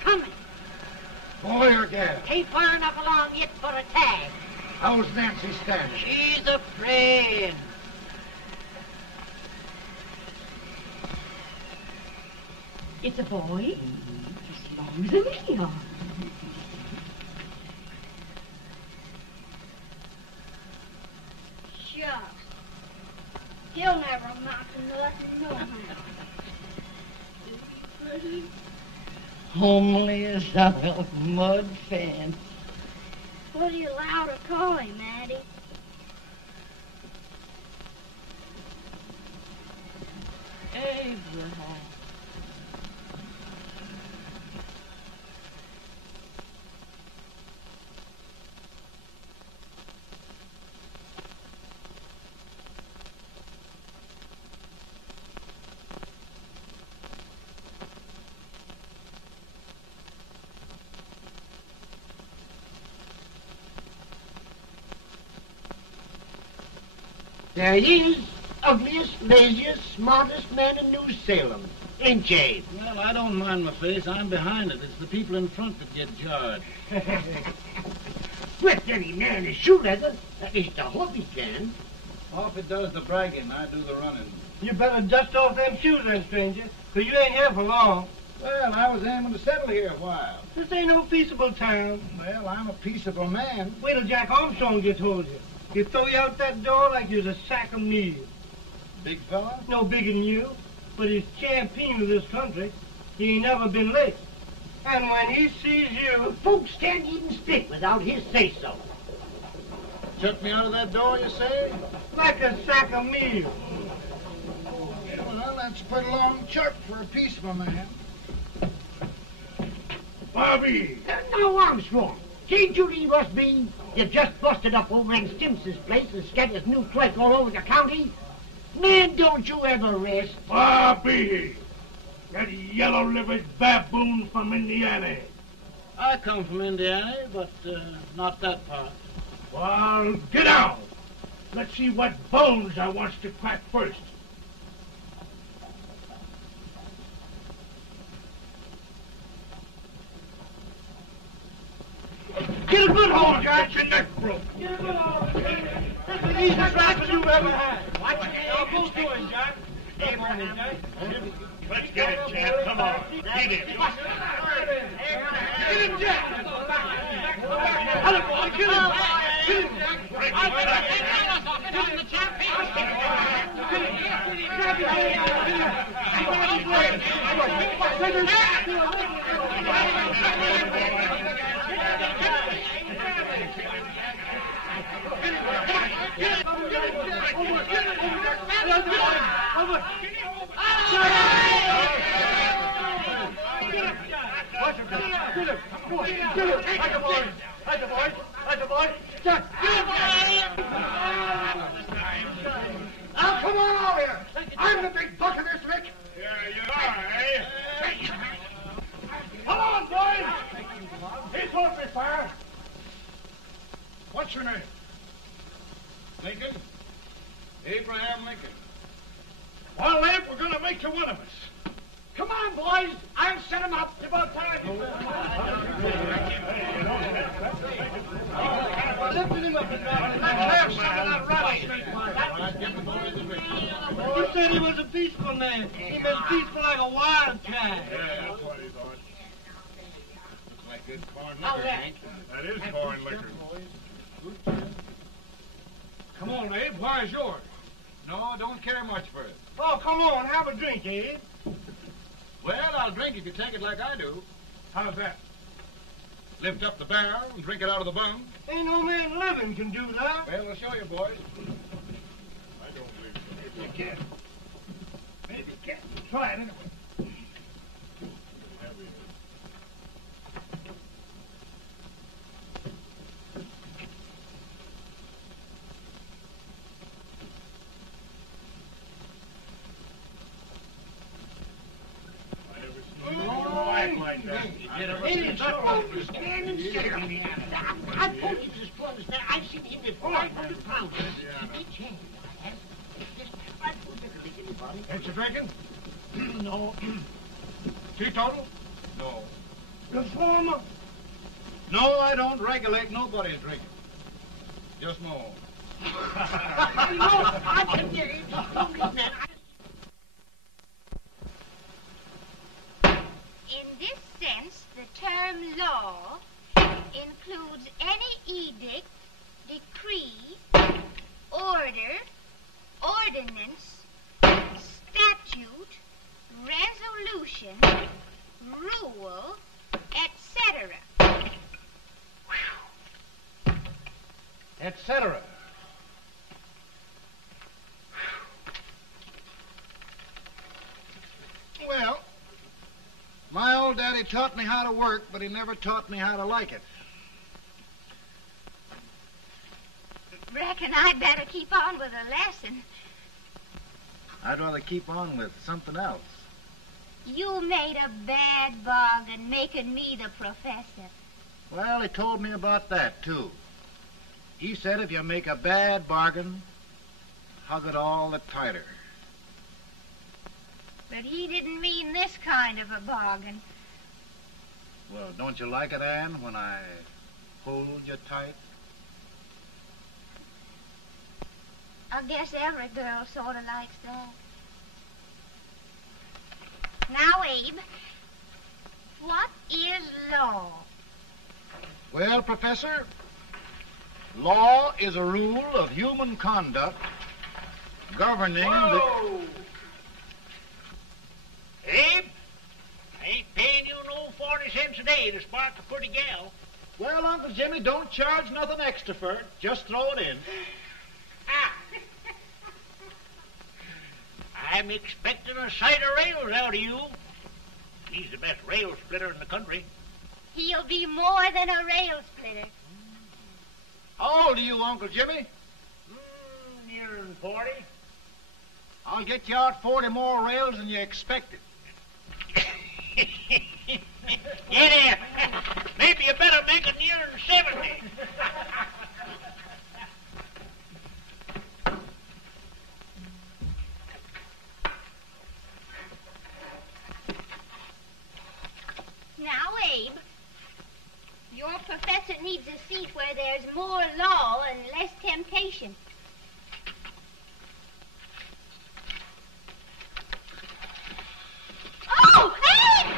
coming. Boy or gal? Ain't far enough along yet for a tag. How's Nancy standing? She's afraid. It's a boy? As long as a me are. Shucks. He'll never amount to nothing, no how. Homely as a mud fence. What do you allow to call him, Addie? Abraham. There he is, ugliest, laziest, smartest man in New Salem. Ain't Jay? Well, I don't mind my face. I'm behind it. It's the people in front that get jarred. With any man is shoe leather, at least I hope he can. Off it does the bragging, I do the running. You better dust off them shoes then, stranger, 'cause you ain't here for long. Well, I was aiming to settle here a while. This ain't no peaceable town. Well, I'm a peaceable man. Wait till Jack Armstrong gets hold of you. He'll throw you out that door like you're a sack of meal. Big fella? No bigger than you, but he's champion of this country. He ain't never been late. And when he sees you... Folks can't even speak without his say-so. Took me out of that door, you say? Like a sack of meal. Well, that's a pretty long chart for a peaceable man. Bobby! Now, Armstrong, can't you leave us be? You've just busted up over in Stimson's place and scattered new clerk all over the county. Man, don't you ever rest. Bobby! That yellow-livered baboon from Indiana. I come from Indiana, but not that part. Well, get out. Let's see what bones I wants to crack first. Get a good hold, Jack. Your neck broke. Get a good hold. That's the easiest rifle you've ever had. Watch it. Now, both doing, Jack. Abraham. Let's get it, Jack. Come on. Get it. Get him, Jack. Hello, boy. Get him. Get him, Jack. Break it, Now, come on over here. I'm the big buck of this lick. Yeah, you are, eh? Come on, boys. He's open fire. What's your name? Lincoln? Abraham Lincoln. Well, Lamp, we're going to make you one of us. Come on, boys. I'll set him up. It's about time. Lifted him up and down. Let's have some of that rattlesnake. He said he was a peaceful man. He was peaceful like a wildcat. Yeah, that's what he thought. Looks like good corn liquor, Hank. That is corn liquor. Come on, Abe. Where's yours? No, don't care much for it. Oh, come on. Have a drink, Abe. Well, I'll drink if you take it like I do. How's that? Lift up the barrel and drink it out of the bung. Ain't no man living can do that. Well, I'll show you, boys. I don't believe so. You can. Maybe you can. Try it anyway. Like that. I told you this for understand. I've seen him with 500 pounds. Ain't you drinking? No. Teetotal? No. Reformer? No, I don't regulate nobody's drinking. Just my own. I can get it. Don't mean that. In this sense, the term law includes any edict, decree, order, ordinance, statute, resolution, rule, etc. Etc. Well, my old daddy taught me how to work, but he never taught me how to like it. Reckon I'd better keep on with the lesson. I'd rather keep on with something else. You made a bad bargain making me the professor. Well, he told me about that, too. He said if you make a bad bargain, hug it all the tighter. But he didn't mean this kind of a bargain. Well, don't you like it, Anne, when I hold you tight? I guess every girl sort of likes that. Now, Abe, what is law? Well, Professor, law is a rule of human conduct governing Whoa! Abe, I ain't paying you no 40 cents a day to spark a pretty gal. Well, Uncle Jimmy, don't charge nothing extra for it. Just throw it in. Ah. I'm expecting a sight of rails out of you. He's the best rail splitter in the country. He'll be more than a rail splitter. How old are you, Uncle Jimmy? Nearing 40. I'll get you out 40 more rails than you expected. Yeah, maybe you better make it nearing 70. Now, Abe, your professor needs a seat where there's more law and less temptation. Oh, Abe!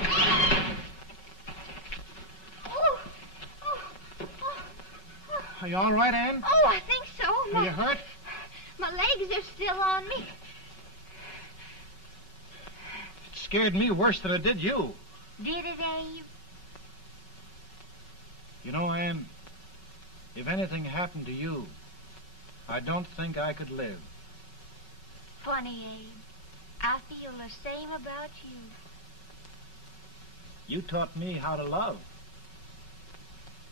Are you all right, Anne? Oh, I think so. Are you hurt? My legs are still on me. It scared me worse than it did you. Did it, Abe? You know, Anne, if anything happened to you, I don't think I could live. Funny, Abe. I feel the same about you. You taught me how to love.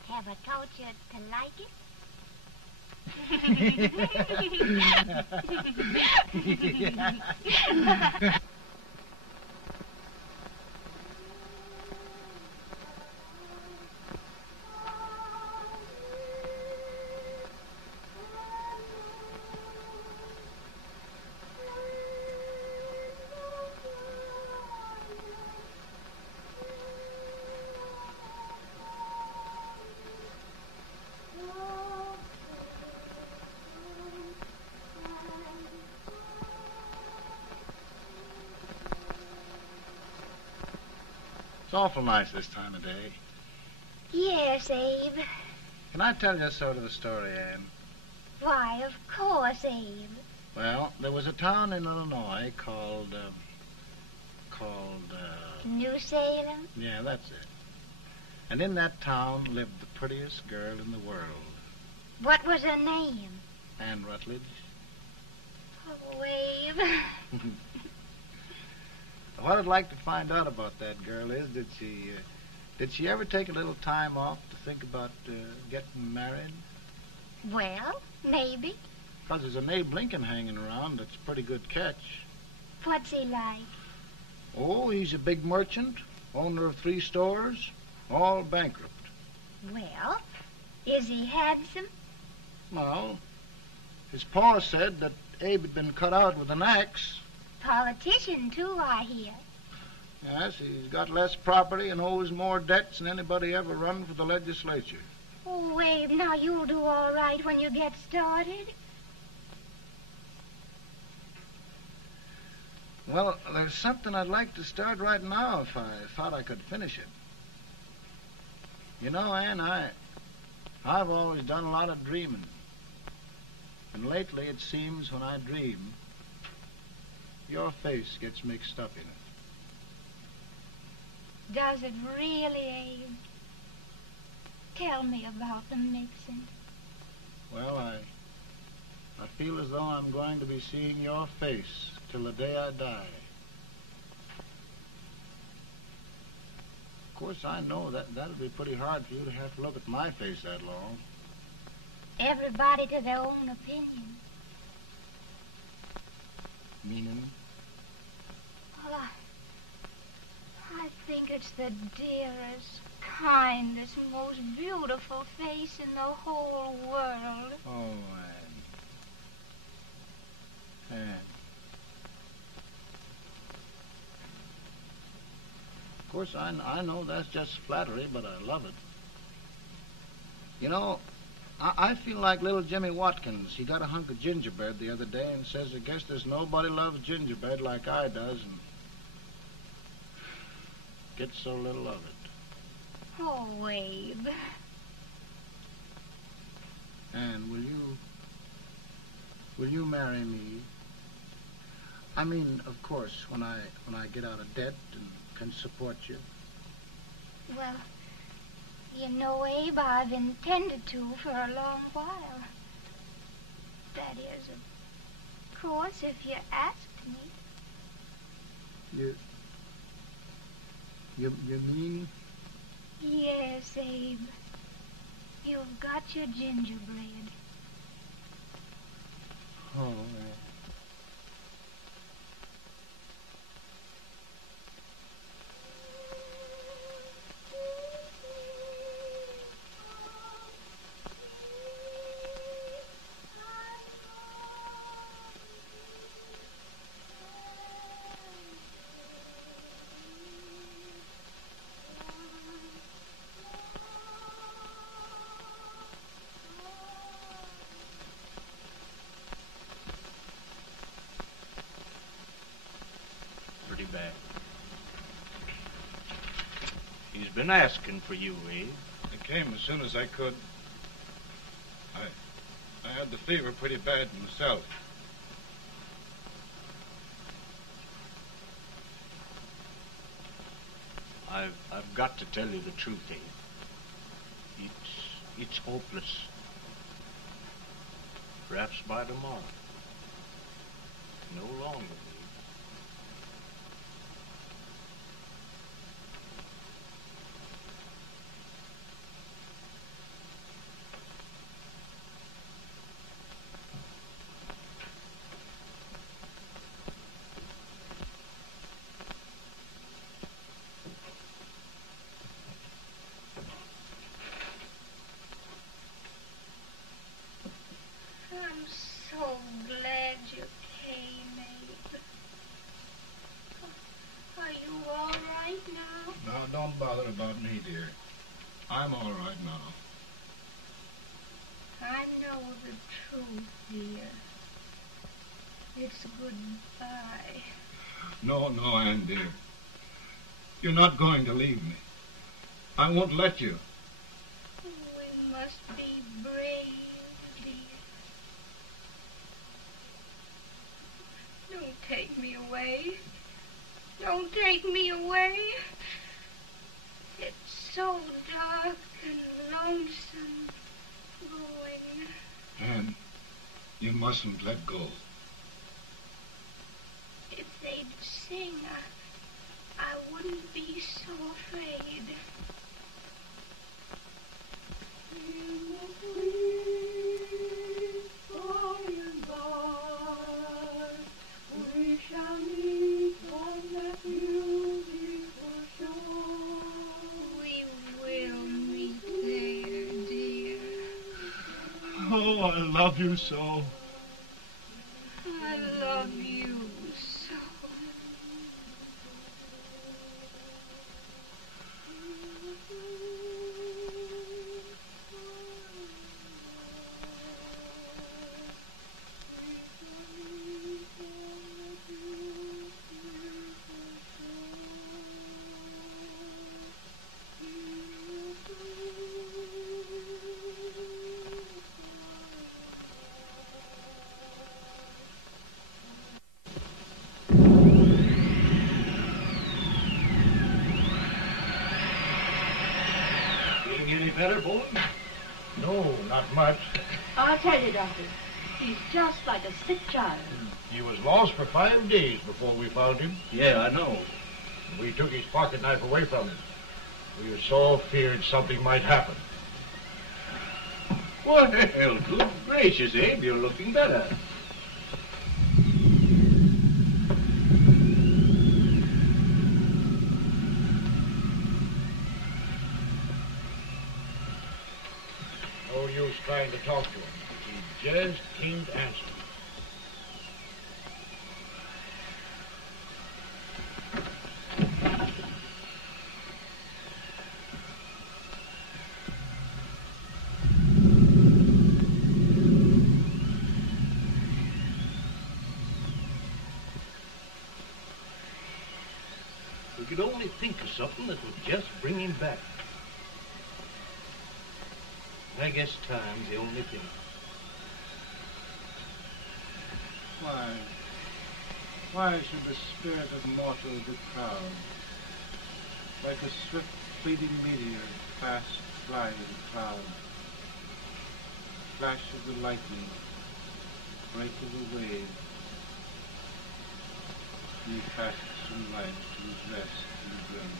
Have I taught you to like it? It's awful nice this time of day. Yes, Abe. Can I tell you sort of a story, Anne? Why, of course, Abe. Well, there was a town in Illinois called, New Salem? yeah, that's it. And in that town lived the prettiest girl in the world, What was her name? Anne Rutledge. Oh, Abe. What I'd like to find out about that girl is, did she ever take a little time off to think about getting married? Well, maybe. Because there's an Abe Lincoln hanging around that's a pretty good catch. What's he like? Oh, he's a big merchant, owner of 3 stores, all bankrupt. Well, is he handsome? Well, his pa said that Abe had been cut out with an axe. Politician, too, I hear. Yes, he's got less property and owes more debts than anybody ever run for the legislature. Oh, Abe, now you'll do all right when you get started. Well, there's something I'd like to start right now if I thought I could finish it. You know, Ann, I've always done a lot of dreaming. And lately it seems when I dream, your face gets mixed up in it. Does it really, Abe? Tell me about the mixing. Well, I feel as though I'm going to be seeing your face till the day I die. Of course, I know that'll be pretty hard for you to have to look at my face that long. Everybody to their own opinion. Meaning? Well, I think it's the dearest, kindest, most beautiful face in the whole world. Oh, Ann. Of course, I know that's just flattery, but I love it. You know, I feel like little Jimmy Watkins. He got a hunk of gingerbread the other day and says, I guess there's nobody loves gingerbread like I does, and gets so little of it. Oh, Abe. Ann, will you marry me? I mean, of course, when I get out of debt and can support you. Well, you know, Abe, I've intended to for a long while. That is, of course, if you asked me. You mean? Yes, Abe. You've got your gingerbread. Oh, Bad. He's been asking for you, Abe. I came as soon as I could. I had the fever pretty bad myself. I've got to tell you the truth, Abe. It's hopeless. Perhaps by tomorrow. No longer. I'm so glad you came, Abe. Are you all right now? No, don't bother about me, dear. I'm all right now. I know the truth, dear. It's goodbye. No, Ann, dear. You're not going to leave me. I won't let you. We must be brave, dear. Don't take me away. Don't take me away. It's so dark and lonesome going. Ann, you mustn't let go. If they'd sing, I wouldn't be so afraid. We shall meet on that beautiful shore. We will meet there, dear. Oh, I love you so. I love you so. No, not much. I'll tell you, Doctor, he's just like a sick child. He was lost for 5 days before we found him. Yeah, I know. We took his pocket knife away from him. We were so feared something might happen. Well, good gracious, Abe, you're looking better. No use trying to talk to him. He just can't answer. We could only think of something that would just bring him back. I guess time's the only thing. Why should the spirit of mortal be proud? Like a swift fleeting meteor, fast flying cloud. Flash of the lightning, break of the wave. And he passes from life to his rest in the grave.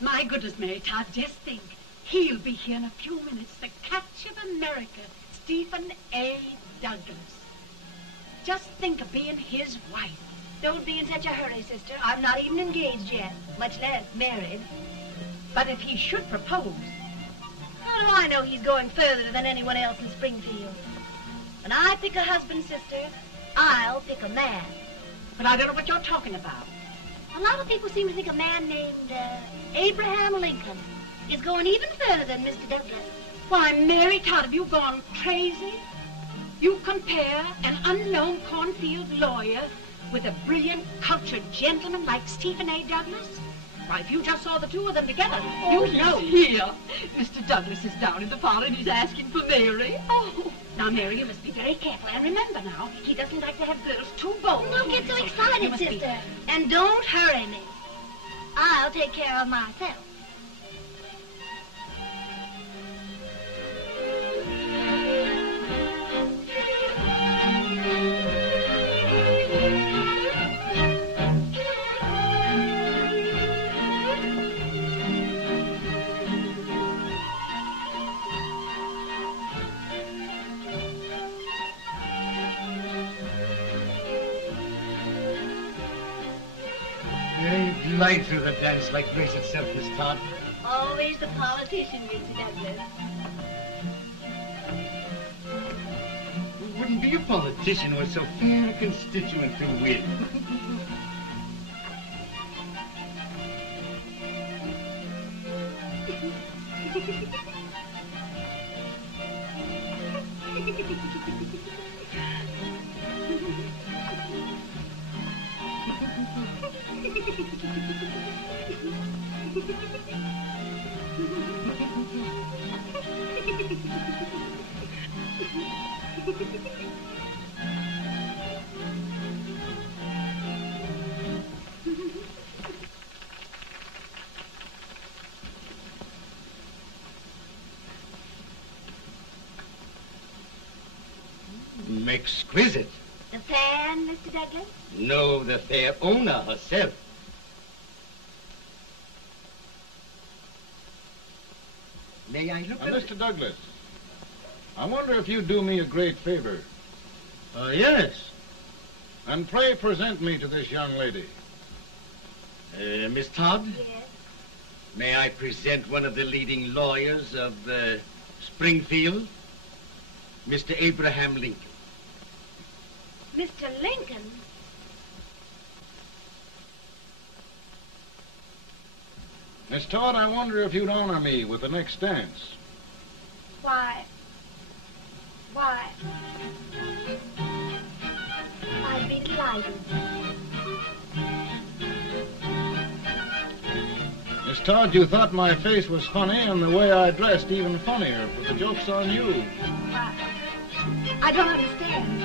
My goodness, Mary Todd, just think. He'll be here in a few minutes. The catch of America, Stephen A. Douglas. Just think of being his wife. Don't be in such a hurry, sister. I'm not even engaged yet, much less married. But if he should propose... How do I know he's going further than anyone else in Springfield? When I pick a husband, sister, I'll pick a man. But I don't know what you're talking about. A lot of people seem to think a man named Abraham Lincoln is going even further than Mr. Douglas. Why, Mary Todd, have you gone crazy? You compare an unknown cornfield lawyer with a brilliant, cultured gentleman like Stephen A. Douglas? Why, if you just saw the two of them together, Oh, you'd know. Here. Mr. Douglas is down in the parlor and he's asking for Mary. Oh. Now, Mary, you must be very careful. And remember now, he doesn't like to have girls too bold. Don't get so You excited, must be- sister. And don't hurry me. I'll take care of myself. You glide through the dance like grace itself, Miss Todd. Always the politician, Mr. Douglas. Wouldn't be a politician with so fair a constituent to win. Exquisite. The fan, Mr. Douglas? No, the fair owner herself. May I look at it? Mr. Douglas, I wonder if you'd do me a great favor. Yes. And pray present me to this young lady. Miss Todd? Yes. May I present one of the leading lawyers of Springfield, Mr. Abraham Lincoln. Mr. Lincoln? Miss Todd, I wonder if you'd honor me with the next dance. Why? I'd be delighted. Miss Todd, you thought my face was funny and the way I dressed even funnier, but the joke's on you. I don't understand.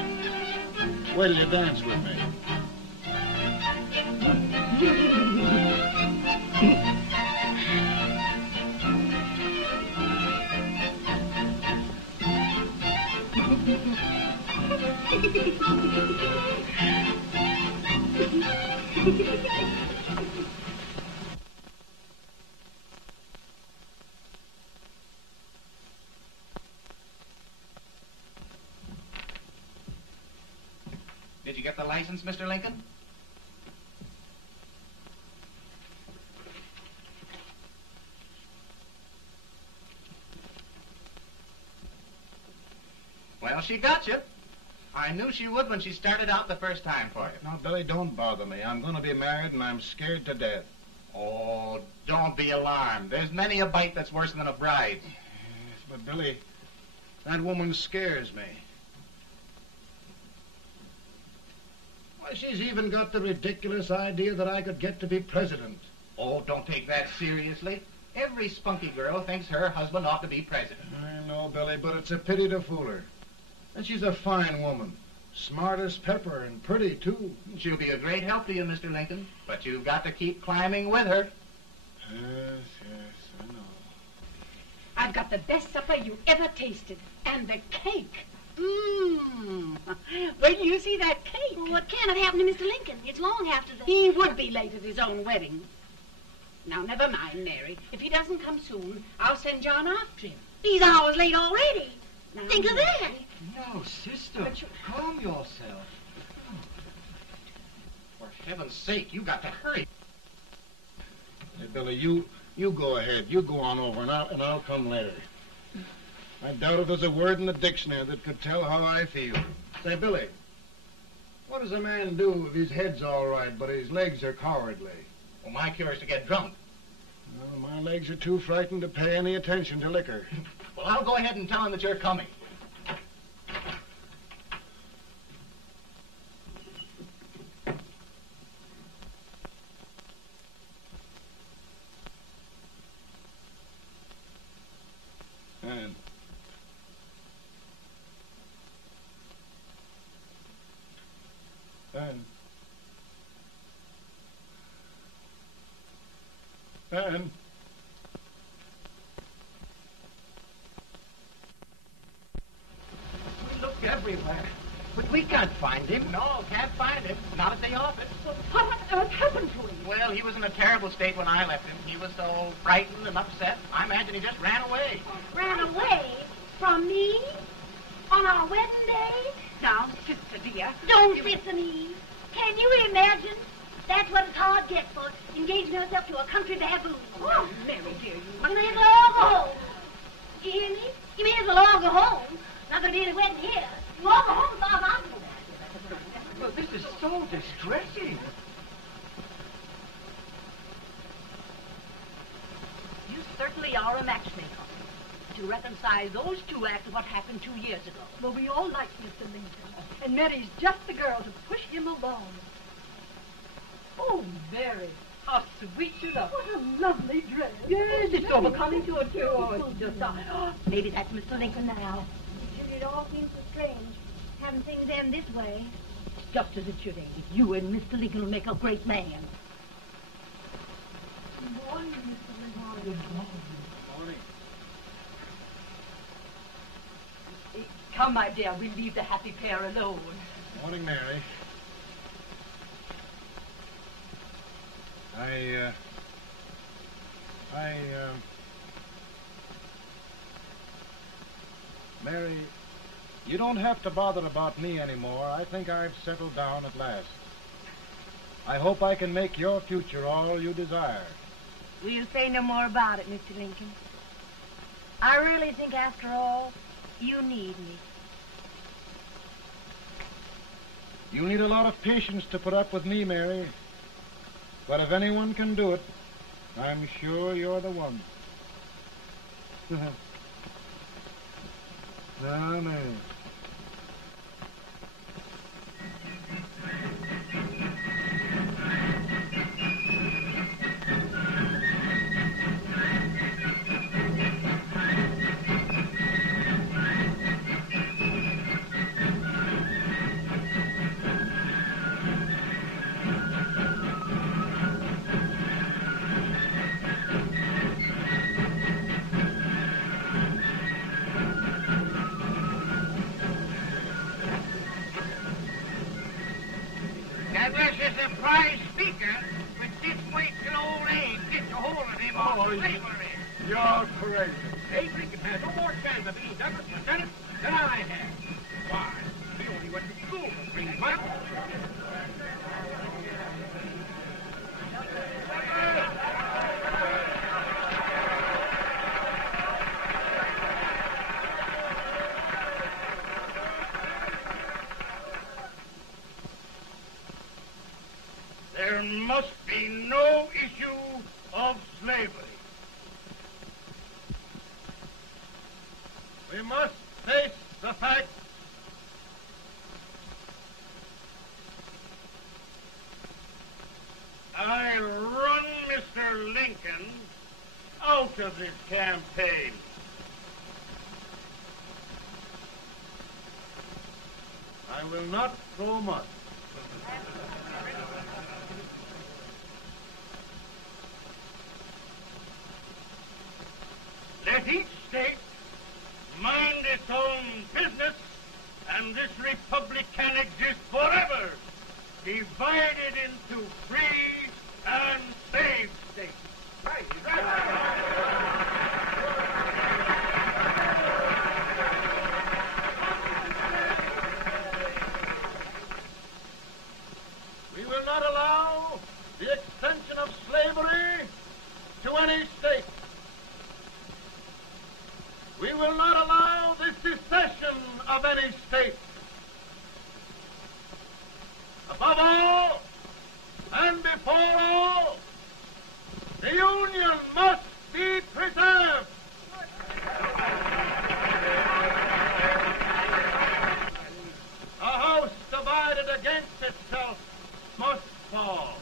Wait till you dance with me. Did you get the license, Mr. Lincoln? Well, she got you. I knew she would when she started out the first time for you. Now, Billy, don't bother me. I'm going to be married and I'm scared to death. Oh, don't be alarmed. There's many a bite that's worse than a bride. Yes, but Billy, that woman scares me. Why, she's even got the ridiculous idea that I could get to be president. Oh, don't take that seriously. Every spunky girl thinks her husband ought to be president. I know, Billy, but it's a pity to fool her. And she's a fine woman. Smart as pepper and pretty, too. She'll be a great help to you, Mr. Lincoln. But you've got to keep climbing with her. Yes, I know. I've got the best supper you ever tasted. And the cake. Mmm. When you see that cake. Well, what can have happened to Mr. Lincoln? It's long after the... He would be late at his own wedding. Now, never mind, Mary. If he doesn't come soon, I'll send John after him. He's hours late already. Now, Think of that. No, sister. But you- Calm yourself. For heaven's sake, you got to hurry. Hey, Billy, you go ahead. You go on over, and I'll come later. I doubt if there's a word in the dictionary that could tell how I feel. Say, Billy, what does a man do if his head's all right, but his legs are cowardly? Well, my cure is to get drunk. Well, my legs are too frightened to pay any attention to liquor. Well, I'll go ahead and tell him that you're coming. Anne. We looked everywhere, but we can't find him. No, can't find him. Not at the office. Well, what on earth happened to him? Well, he was in a terrible state when I left him. He was so frightened and upset. I imagine he just ran away. Ran away from me? On our wedding day? Now, sister dear. Don't listen, Eve. Can you imagine? That's what it's hard gets for engaging herself to a country baboon. Oh, Mary, dear, you may as well all go home. You hear me? You may as well all go home. Not gonna be any wedding here. You all go home as far as I'm concerned. Well, this is so distressing. You certainly are a matchmaker. To reconcile those two after what happened 2 years ago. Well, we all like Mr. Lincoln. And Mary's just the girl to push him along. Oh, Mary, how sweet you look. What a lovely dress. Yes, it's overcoming to it, too. Oh, it's just... maybe that's Mr. Lincoln now. It all seems so strange, having things end this way. It's just as it should end. You and Mr. Lincoln will make a great man. Good morning, Mr. Lincoln. Good morning. Come, my dear, we'll leave the happy pair alone. Morning, Mary. Mary, you don't have to bother about me anymore. I think I've settled down at last. I hope I can make your future all you desire. We'll say no more about it, Mr. Lincoln. I really think, after all, you need me. You need a lot of patience to put up with me, Mary. But if anyone can do it, I'm sure you're the one. Now, Mary. Douglas is a prize speaker, but just wait till old Abe gets a hold of him on slavery. You're crazy. Abe Lincoln has no more chance of being Douglas Lieutenant than I have. Why, he only went to school for 3 months. There must be no issue of slavery. We must face the fact I run Mr. Lincoln out of this campaign. I will not throw much. Let each state mind its own business, and this republic can exist forever, divided into free and slave states. Right. We will not allow the extension of slavery to any state. We will not allow the secession of any state. Above all, and before all, the Union must be preserved. A house divided against itself must fall.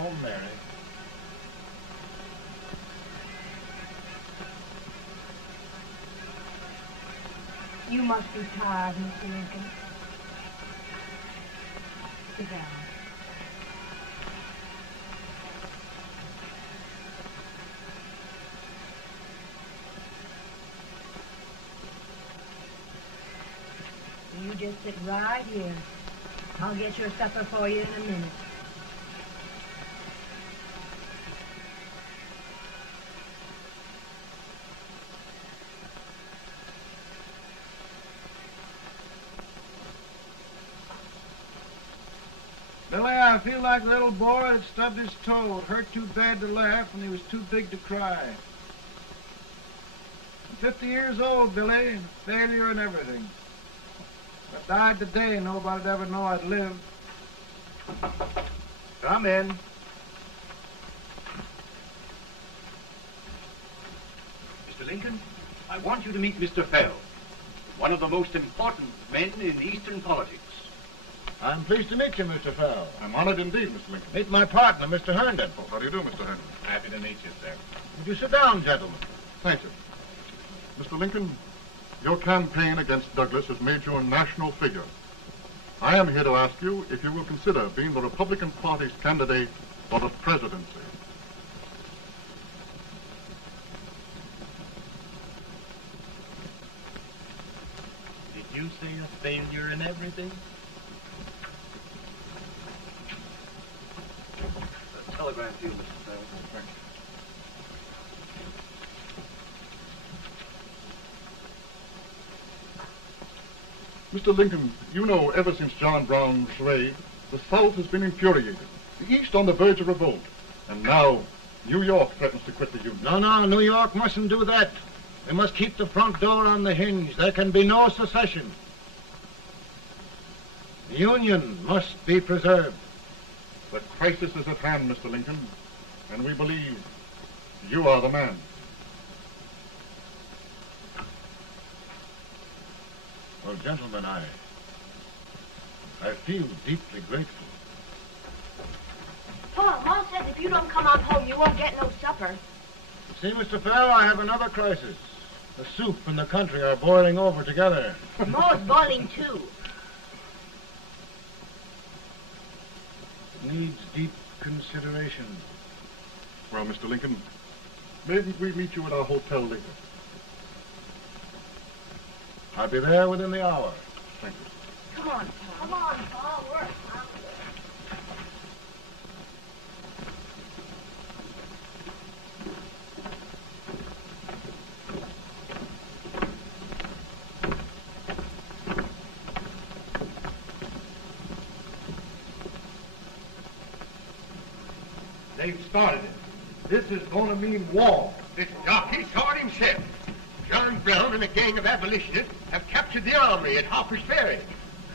home, Mary. You must be tired, Mr. Lincoln. Sit down. You just sit right here. I'll get your supper for you in a minute. Billy, I feel like a little boy that stubbed his toe. It hurt too bad to laugh, and he was too big to cry. I'm 50 years old, Billy, failure and everything. If I died today, nobody'd ever know I'd lived. Come in. Mr. Lincoln, I want you to meet Mr. Fell, one of the most important men in Eastern politics. I'm pleased to meet you, Mr. Fell. I'm honored indeed, Mr. Lincoln. Meet my partner, Mr. Herndon. Oh, how do you do, Mr. Herndon? Happy to meet you, sir. Would you sit down, gentlemen? Thank you. Mr. Lincoln, your campaign against Douglas has made you a national figure. I am here to ask you if you will consider being the Republican Party's candidate for the presidency. Did you say a failure in everything? A telegram to you, Mr. Fell. Thank you. Mr. Lincoln, you know ever since John Brown's raid, the South has been infuriated, the East on the verge of revolt, and now New York threatens to quit the Union. No, New York mustn't do that. They must keep the front door on the hinge. There can be no secession. The Union must be preserved. The crisis is at hand, Mr. Lincoln, and we believe you are the man. Well, gentlemen, I feel deeply grateful. Paul, Mom says if you don't come on home, you won't get no supper. See, Mr. Fell, I have another crisis. The soup and the country are boiling over together. More's boiling, too. Needs deep consideration. Well, Mr. Lincoln, maybe we meet you at our hotel later. I'll be there within the hour. Thank you. Come on, Paul. Come on, Paul. We're hungry. They've started it. This is going to mean war. This jockey saw it himself. John Brown and a gang of abolitionists have captured the armory at Harper's Ferry.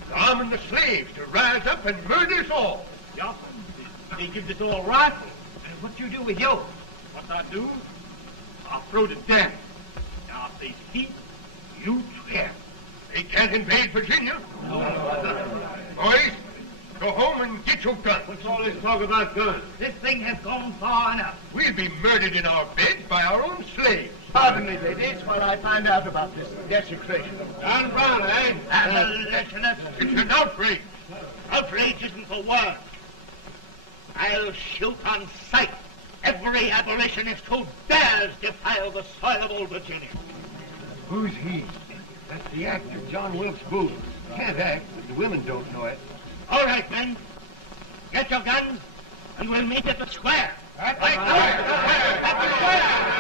They're arming the slaves to rise up and murder us all. Johnson, they give this all rifles. And what you do with yours? What I do? I'll throw the damn. Now, if they speak, you swear. They can't invade Virginia. Boys, go home and get your guns. What's all this talk about guns? This thing has gone far enough. We'll be murdered in our beds by our own slaves. Pardon me, ladies, while I find out about this desecration of John Brown, eh? Abolitionists. It's an outrage. Outrage isn't the word. I'll shoot on sight every abolitionist who dares defile the soil of old Virginia. Who's he? That's the actor, John Wilkes Booth. Can't act, but the women don't know it. All right, men. Get your guns, and we'll meet at the square. At the square! At the square!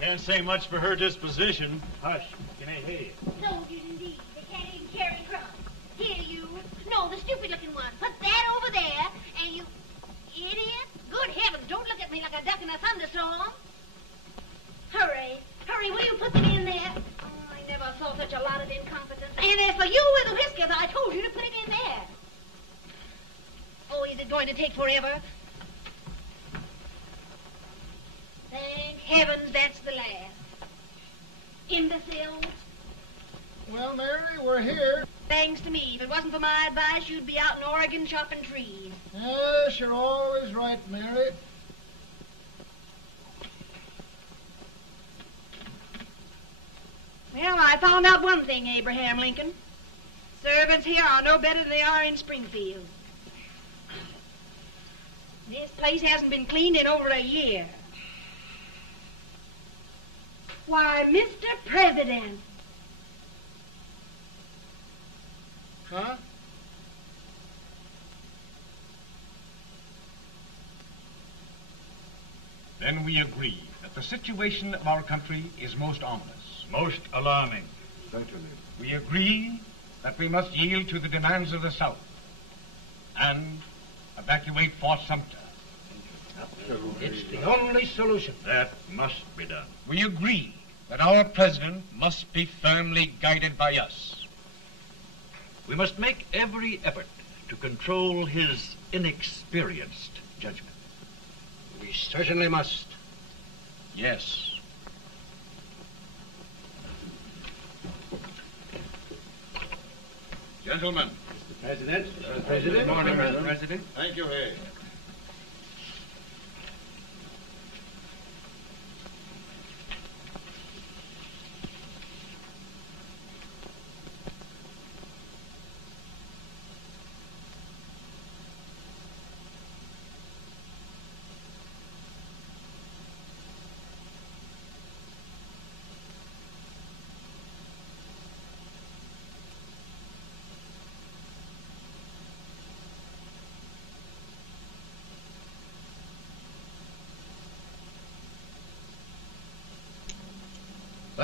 Can't say much for her disposition. Hush, can I hear you? Soldiers indeed. They can't even carry crumbs. Here, you. competence. And as for you with the whiskers, I told you to put it in there. Oh, is it going to take forever? Thank heavens that's the last. Imbeciles. Well, Mary, we're here. Thanks to me. If it wasn't for my advice, you'd be out in Oregon chopping trees. Yes, you're always right, Mary. Well, I found out one thing, Abraham Lincoln. Servants here are no better than they are in Springfield. This place hasn't been cleaned in over a year. Why, Mr. President. Huh? Then we agree that the situation of our country is most ominous. Most alarming. Certainly. We agree that we must yield to the demands of the South and evacuate Fort Sumter. It's the only solution. That must be done. We agree that our president must be firmly guided by us. We must make every effort to control his inexperienced judgment. We certainly must. Yes. Gentlemen. Mr. President. Mr. President. Good morning, Mr. President. Thank you, Hay.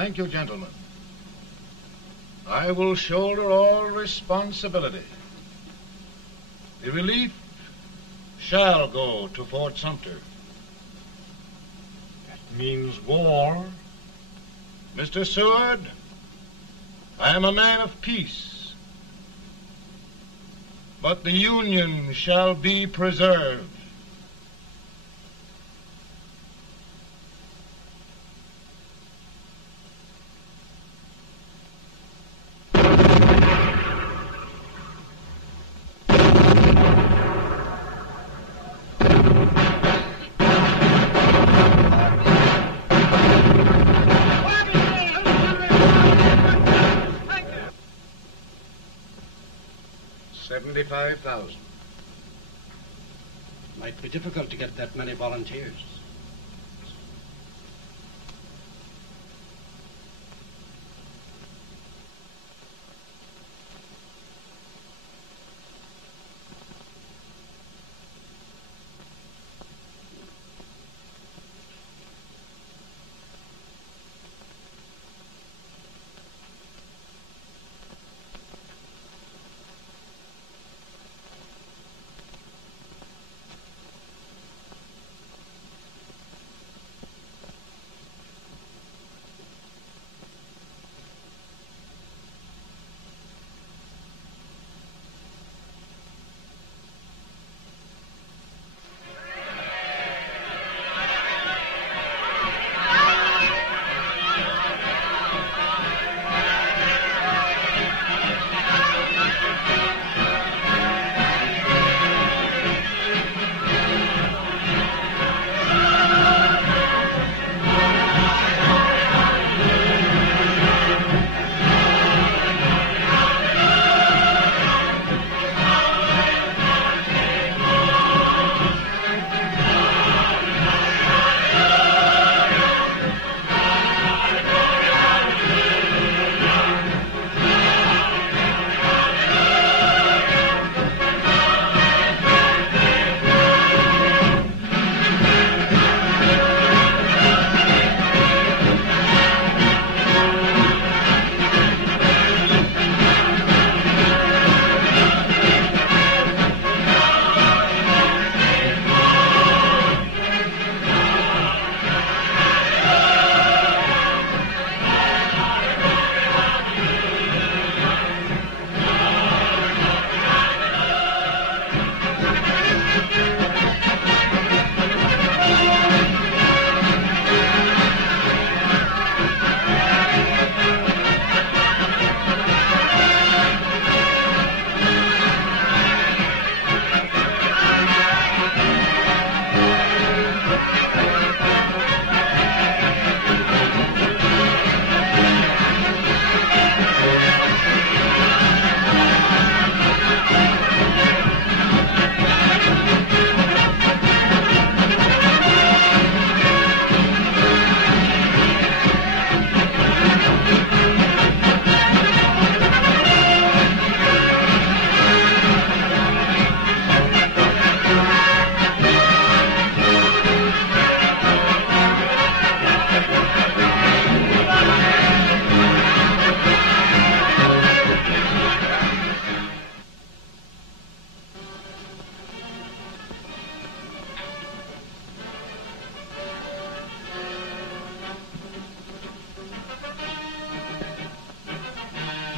Thank you, gentlemen. I will shoulder all responsibility. The relief shall go to Fort Sumter. That means war. Mr. Seward, I am a man of peace, but the Union shall be preserved. $75,000. Might be difficult to get that many volunteers.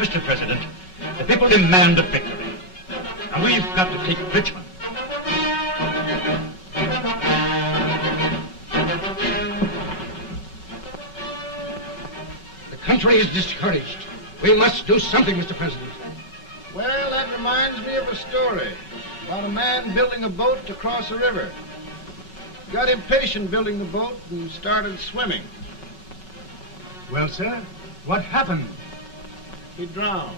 Mr. President, the people demand a victory. And we've got to take Richmond. The country is discouraged. We must do something, Mr. President. Well, that reminds me of a story about a man building a boat to cross a river. He got impatient building the boat and started swimming. Well, sir, what happened? He drowned.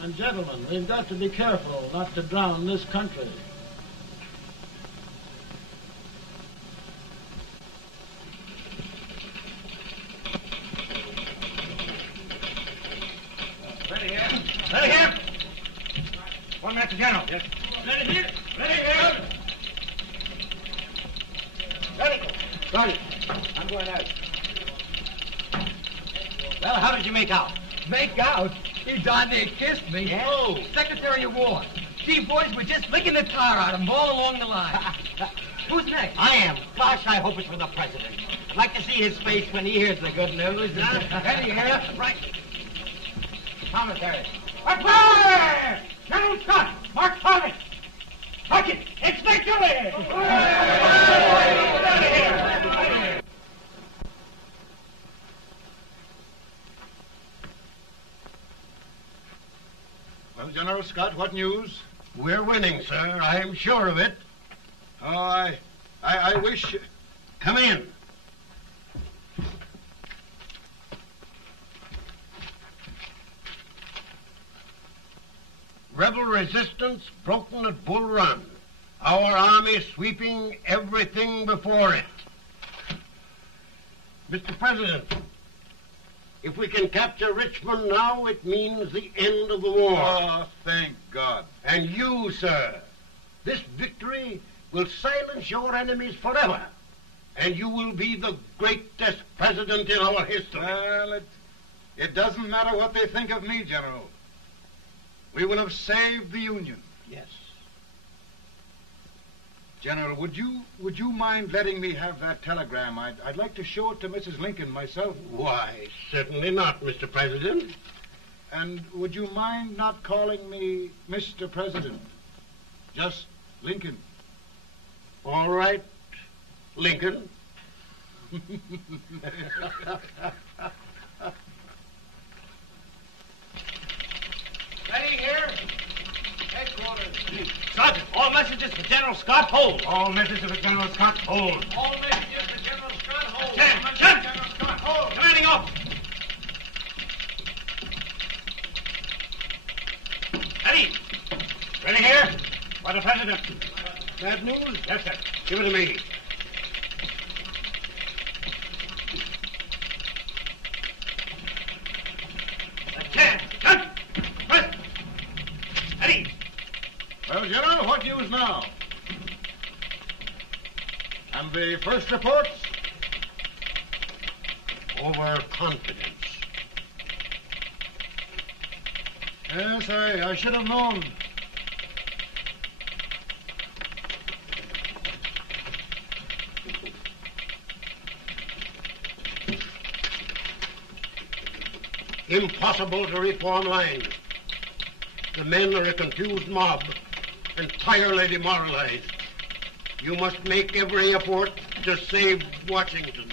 And gentlemen, we've got to be careful not to drown this country. Ready here. Ready here. 1 minute to General. Yes. Ready here. Ready here. Ready. Ready. I'm going out. Well, how did you make out? Make out? He darn near kissed me. Yeah? Oh, Secretary of War. Gee, boys, we're just licking the tar out of him all along the line. Who's next? I am. Gosh, I hope it's for the President. I'd like to see his face when he hears the good news. Ready here. Right. Commissary. Fire! General Scott! Mark Thomas! Sergeant, it's victory! Well, General Scott, what news? We're winning, sir. I'm sure of it. Oh, I wish... Come in. Rebel resistance broken at Bull Run. Our army sweeping everything before it. Mr. President, if we can capture Richmond now, it means the end of the war. Oh, thank God. And you, sir, this victory will silence your enemies forever. And you will be the greatest president in our history. Well, it doesn't matter what they think of me, General. We will have saved the Union. Yes. General, would you mind letting me have that telegram? I'd like to show it to Mrs. Lincoln myself. Why, certainly not, Mr. President. And would you mind not calling me Mr. President? Just Lincoln. All right, Lincoln. Ready here. Headquarters. Sergeant, all messages for General Scott, hold. All messages for General Scott, hold. All messages for General Scott, hold. General Scott, hold. Commanding officer. Ready. Ready here. For the President. Bad news? Yes, sir. Give it to me. Well, General, what news now? And the first reports? Overconfidence. Yes, I should have known. Impossible to reform lines. The men are a confused mob, entirely demoralized. You must make every effort to save Washington.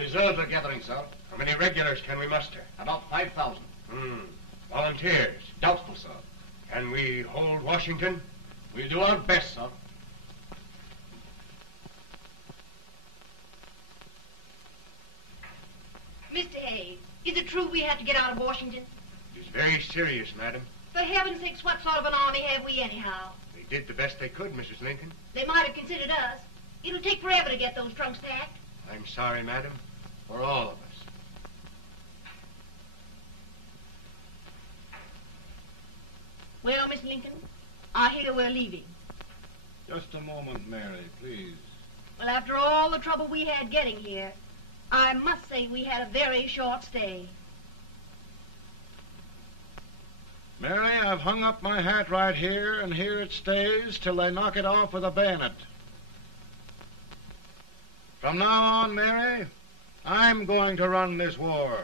reserves are gathering, sir. How many regulars can we muster? About 5,000. Volunteers? Doubtful, sir. Can we hold Washington? We'll do our best, sir. Mr. Hayes, is it true we have to get out of Washington? It is very serious, madam. For heaven's sakes, what sort of an army have we anyhow? They did the best they could, Mrs. Lincoln. They might have considered us. It'll take forever to get those trunks packed. I'm sorry, madam, for all of us. Well, Miss Lincoln, I hear we're leaving. Just a moment, Mary, please. Well, after all the trouble we had getting here, I must say we had a very short stay. Mary, I've hung up my hat right here, and here it stays till they knock it off with a bayonet. From now on, Mary, I'm going to run this war.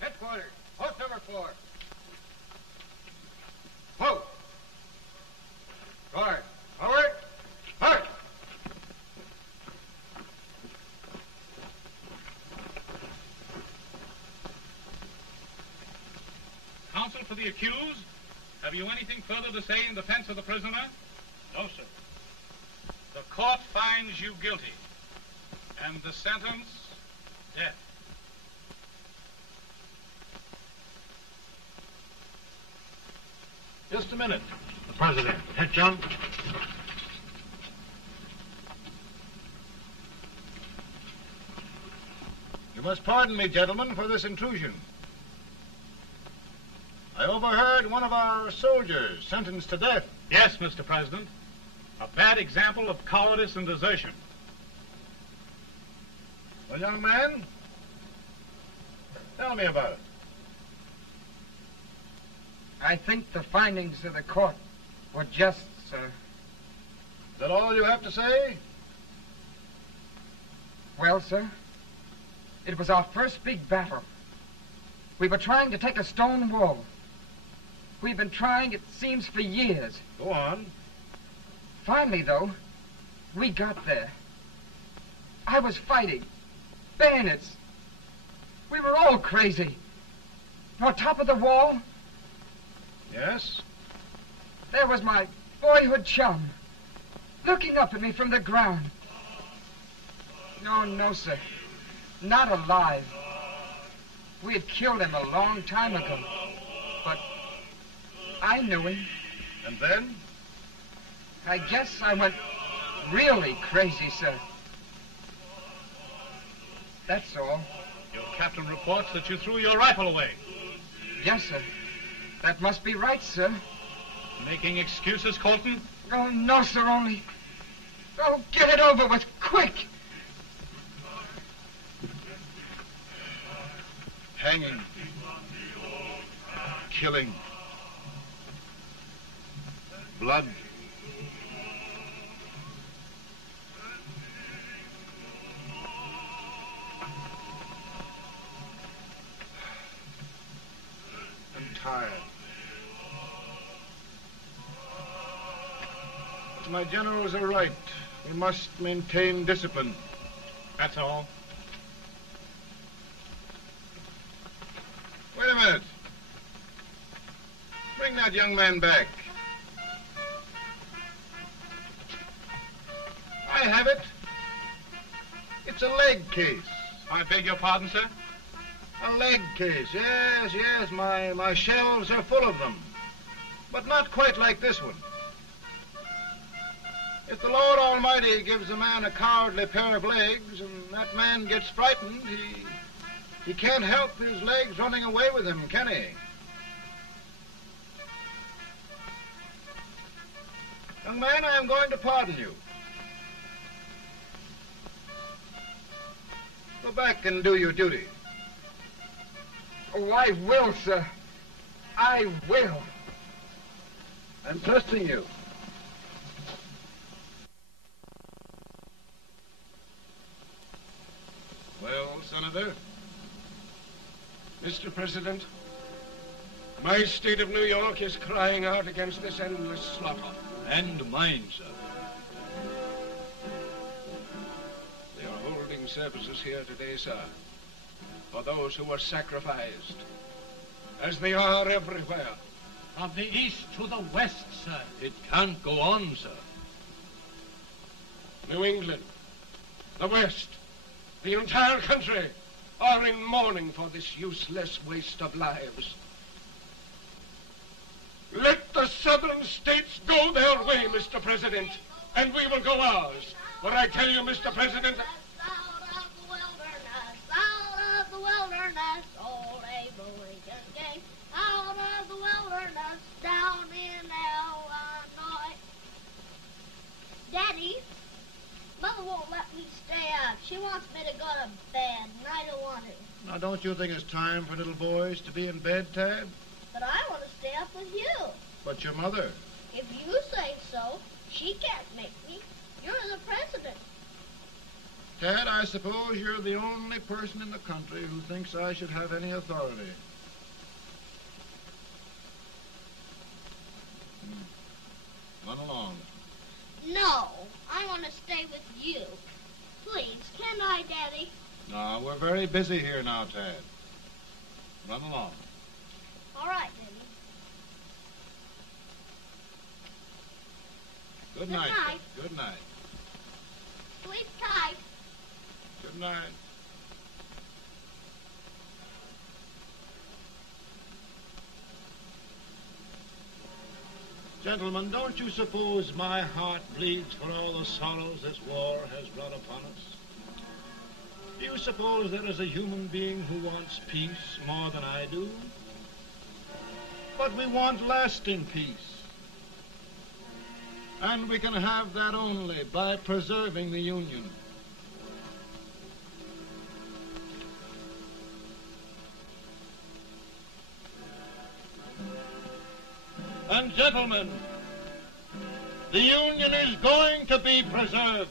Headquarters, post number 4. Whoa! Guard, forward, march! Counsel for the accused, have you anything further to say in defense of the prisoner? No, sir. The court finds you guilty, and the sentence, death. Just a minute. The President. Head, John. You must pardon me, gentlemen, for this intrusion. I overheard one of our soldiers sentenced to death. Yes, Mr. President. A bad example of cowardice and desertion. Well, young man, tell me about it. I think the findings of the court were just, sir. Is that all you have to say? Well, sir, it was our first big battle. We were trying to take a stone wall. We've been trying, it seems, for years. Go on. Finally, though, we got there. I was fighting. Bayonets. We were all crazy. On top of the wall, Yes? there was my boyhood chum, looking up at me from the ground. No, sir. Not alive. We had killed him a long time ago. But I knew him. And then? I guess I went really crazy, sir. That's all. Your captain reports that you threw your rifle away. Yes, sir. That must be right, sir. Making excuses, Colton? Oh, no, sir, only... Oh, get it over with, quick! Hanging. Killing. Blood. I'm tired. But my generals are right. We must maintain discipline. That's all. Wait a minute. Bring that young man back. I have it. It's a leg case. I beg your pardon, sir? A leg case, yes. My shelves are full of them. But not quite like this one. If the Lord Almighty gives a man a cowardly pair of legs and that man gets frightened, he can't help his legs running away with him, can he? Young man, I am going to pardon you. Go back and do your duty. Oh, I will, sir. I will. I'm trusting you. Well, Senator? Mr. President, My state of New York is crying out against this endless slaughter. And mine, sir. They are holding services here today, sir, for those who were sacrificed, as they are everywhere. From the east to the west, sir. It can't go on, sir. New England, the West, the entire country are in mourning for this useless waste of lives. Let the southern states go their way, Mr. President, and we will go ours. For I tell you, Mr. President... Out of the wilderness, old Abe Lincoln came. Out of the wilderness, down in Illinois. Daddy, Mother won't let me stay up. She wants me to go to bed, and I don't want to. Now, don't you think it's time for little boys to be in bed, Tad? But I want to stay up with you. But your mother. If you say so, she can't make me. You're the president. Tad, I suppose you're the only person in the country who thinks I should have any authority. Run along. No, I want to stay with you. Please, can I, Daddy? No, we're very busy here now, Tad. Run along. All right, Daddy. Good night. night. Good night. Sleep tight. Good night. Gentlemen, don't you suppose my heart bleeds for all the sorrows this war has brought upon us? Do you suppose there is a human being who wants peace more than I do? But we want lasting peace. And we can have that only by preserving the Union. And gentlemen, the Union is going to be preserved.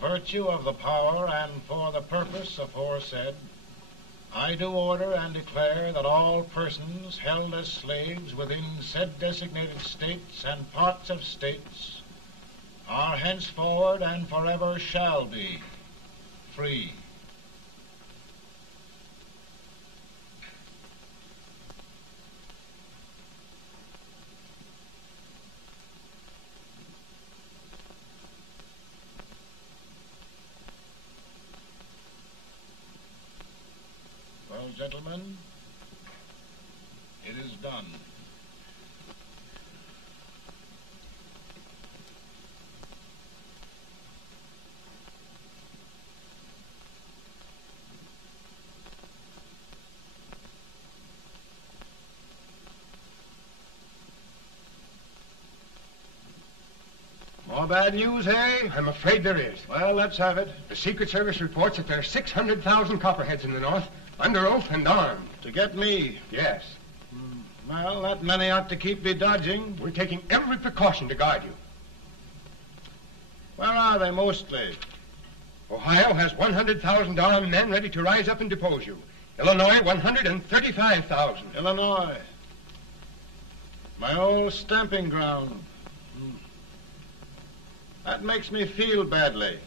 Virtue of the power and for the purpose aforesaid, I do order and declare that all persons held as slaves within said designated states and parts of states are henceforward and forever shall be free. Well, gentlemen, it is done. More bad news, hey? I'm afraid there is. Well, let's have it. The Secret Service reports that there are 600,000 copperheads in the North, under oath and armed. To get me? Yes. Well, that many ought to keep me dodging. We're taking every precaution to guard you. Where are they mostly? Ohio has $100,000 men ready to rise up and depose you. Illinois, 135,000. Illinois. My old stamping ground. That makes me feel badly.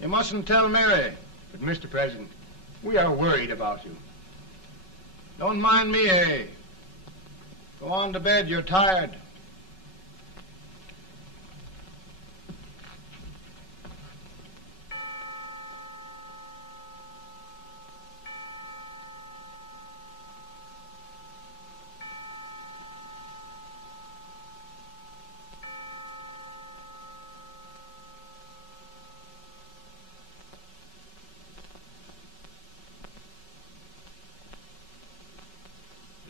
You mustn't tell Mary. But, Mr. President, we are worried about you. Don't mind me, eh? Go on to bed. You're tired.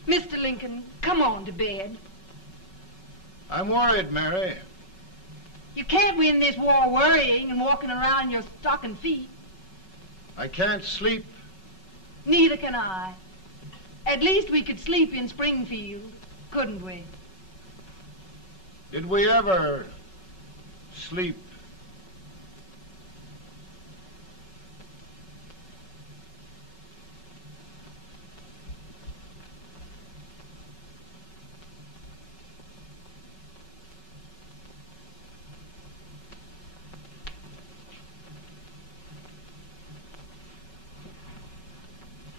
Mr. Lincoln, come on to bed. I'm worried, Mary. You can't win this war worrying and walking around in your stocking feet. I can't sleep. Neither can I. At least we could sleep in Springfield, couldn't we? Did we ever sleep?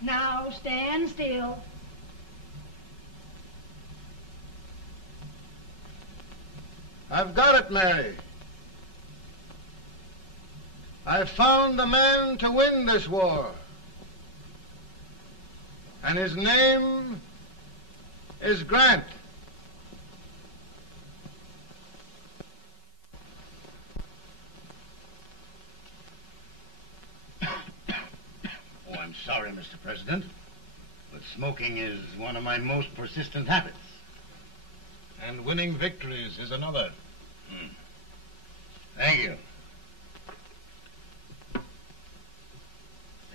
Now stand still. I've got it, Mary. I've found the man to win this war. And his name is Grant. Oh, I'm sorry, Mr. President, but smoking is one of my most persistent habits. And winning victories is another. Thank you.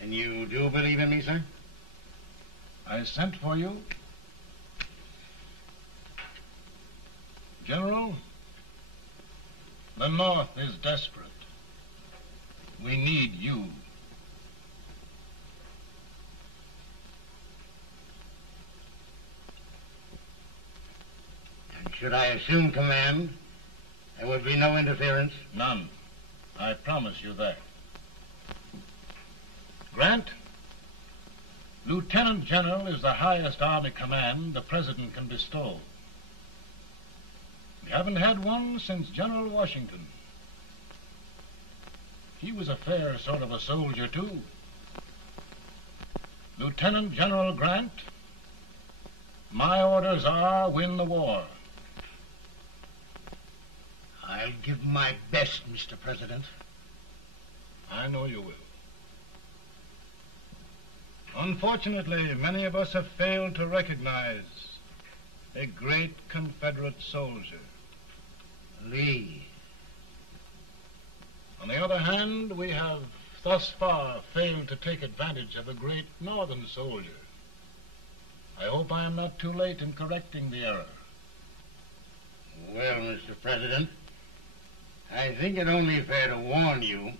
And you do believe in me, sir? I sent for you. General, the North is desperate. We need you. And should I assume command, there would be no interference? None. I promise you that. Grant, Lieutenant General is the highest army command the President can bestow. We haven't had one since General Washington. He was a fair sort of a soldier, too. Lieutenant General Grant, my orders are win the war. I'll give my best, Mr. President. I know you will. Unfortunately, many of us have failed to recognize a great Confederate soldier. Lee. On the other hand, we have thus far failed to take advantage of a great Northern soldier. I hope I am not too late in correcting the error. Well, Mr. President, I think it only fair to warn you.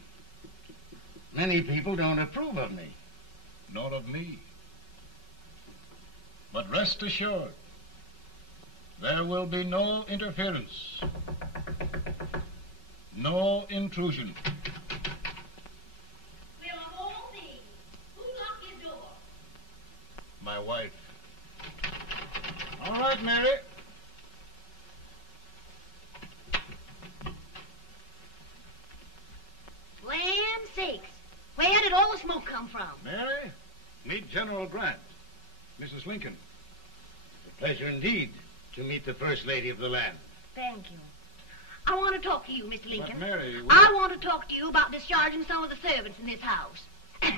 Many people don't approve of me. Nor of me. But rest assured, there will be no interference, no intrusion. Will all these? Who locked your door? My wife. All right, Mary. Land sakes. Where did all the smoke come from? Mary, meet General Grant. Mrs. Lincoln. It's a pleasure indeed to meet the First Lady of the land. Thank you. I want to talk to you, Mr. Lincoln. But Mary, I want to talk to you about discharging some of the servants in this house. Well,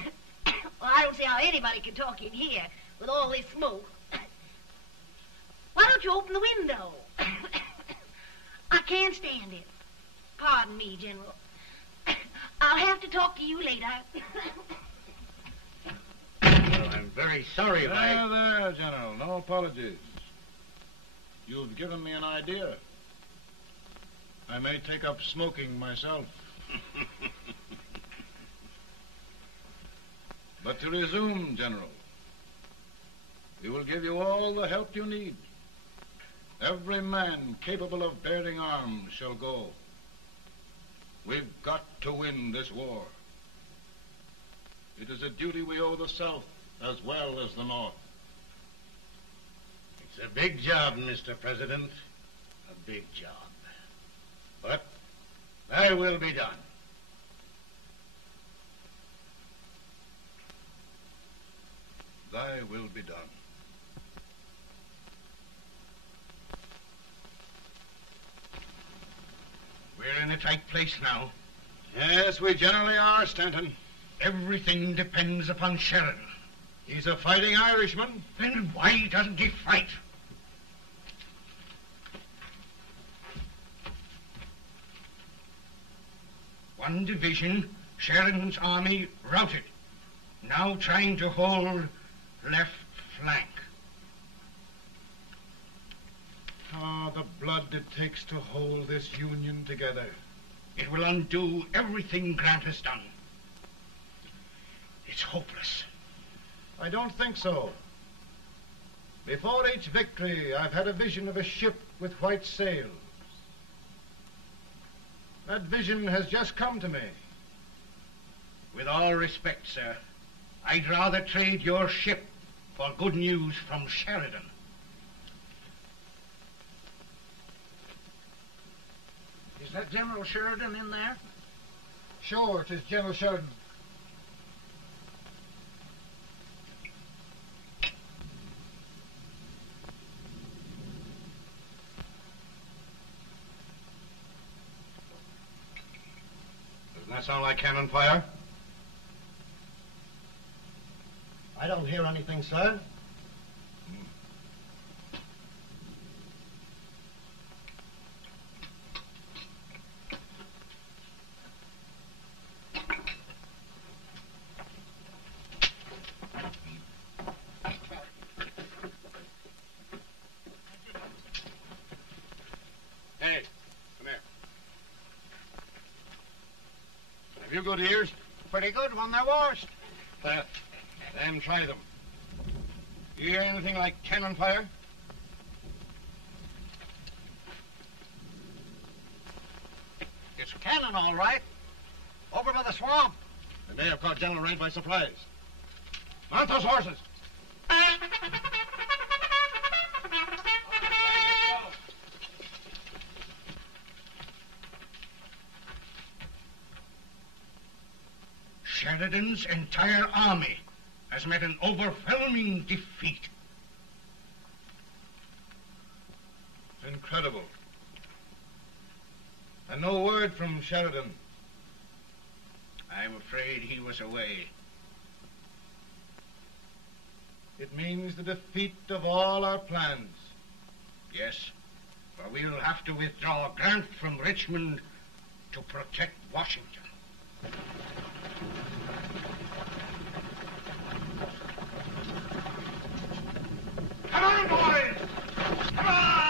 I don't see how anybody can talk in here with all this smoke. Why don't you open the window? I can't stand it. Pardon me, General. I'll have to talk to you later. Well, I'm very sorry if I... There, General. No apologies. You've given me an idea. I may take up smoking myself. But to resume, General, we will give you all the help you need. Every man capable of bearing arms shall go. We've got to win this war. It is a duty we owe the South as well as the North. It's a big job, Mr. President. A big job. But thy will be done. Thy will be done. We're in a tight place now. Yes, we generally are, Stanton. Everything depends upon Sheridan. He's a fighting Irishman. Then why doesn't he fight? One division, Sheridan's army, routed. Now trying to hold left flank. Ah, the blood it takes to hold this Union together. It will undo everything Grant has done. It's hopeless. I don't think so. Before each victory, I've had a vision of a ship with white sails. That vision has just come to me. With all respect, sir, I'd rather trade your ship for good news from Sheridan. Is that General Sheridan in there? Sure, it is General Sheridan. Doesn't that sound like cannon fire? I don't hear anything, sir. Hey, come here. Have you good ears? Pretty good when they're washed. Then try them. You hear anything like cannon fire? It's cannon, all right. Over by the swamp. They may have caught General Wright by surprise. Mount those horses. Sheridan's entire army has met an overwhelming defeat. It's incredible. And no word from Sheridan. I'm afraid he was away. It means the defeat of all our plans. Yes, for we'll have to withdraw Grant from Richmond to protect Washington. Come on, boys! Come on!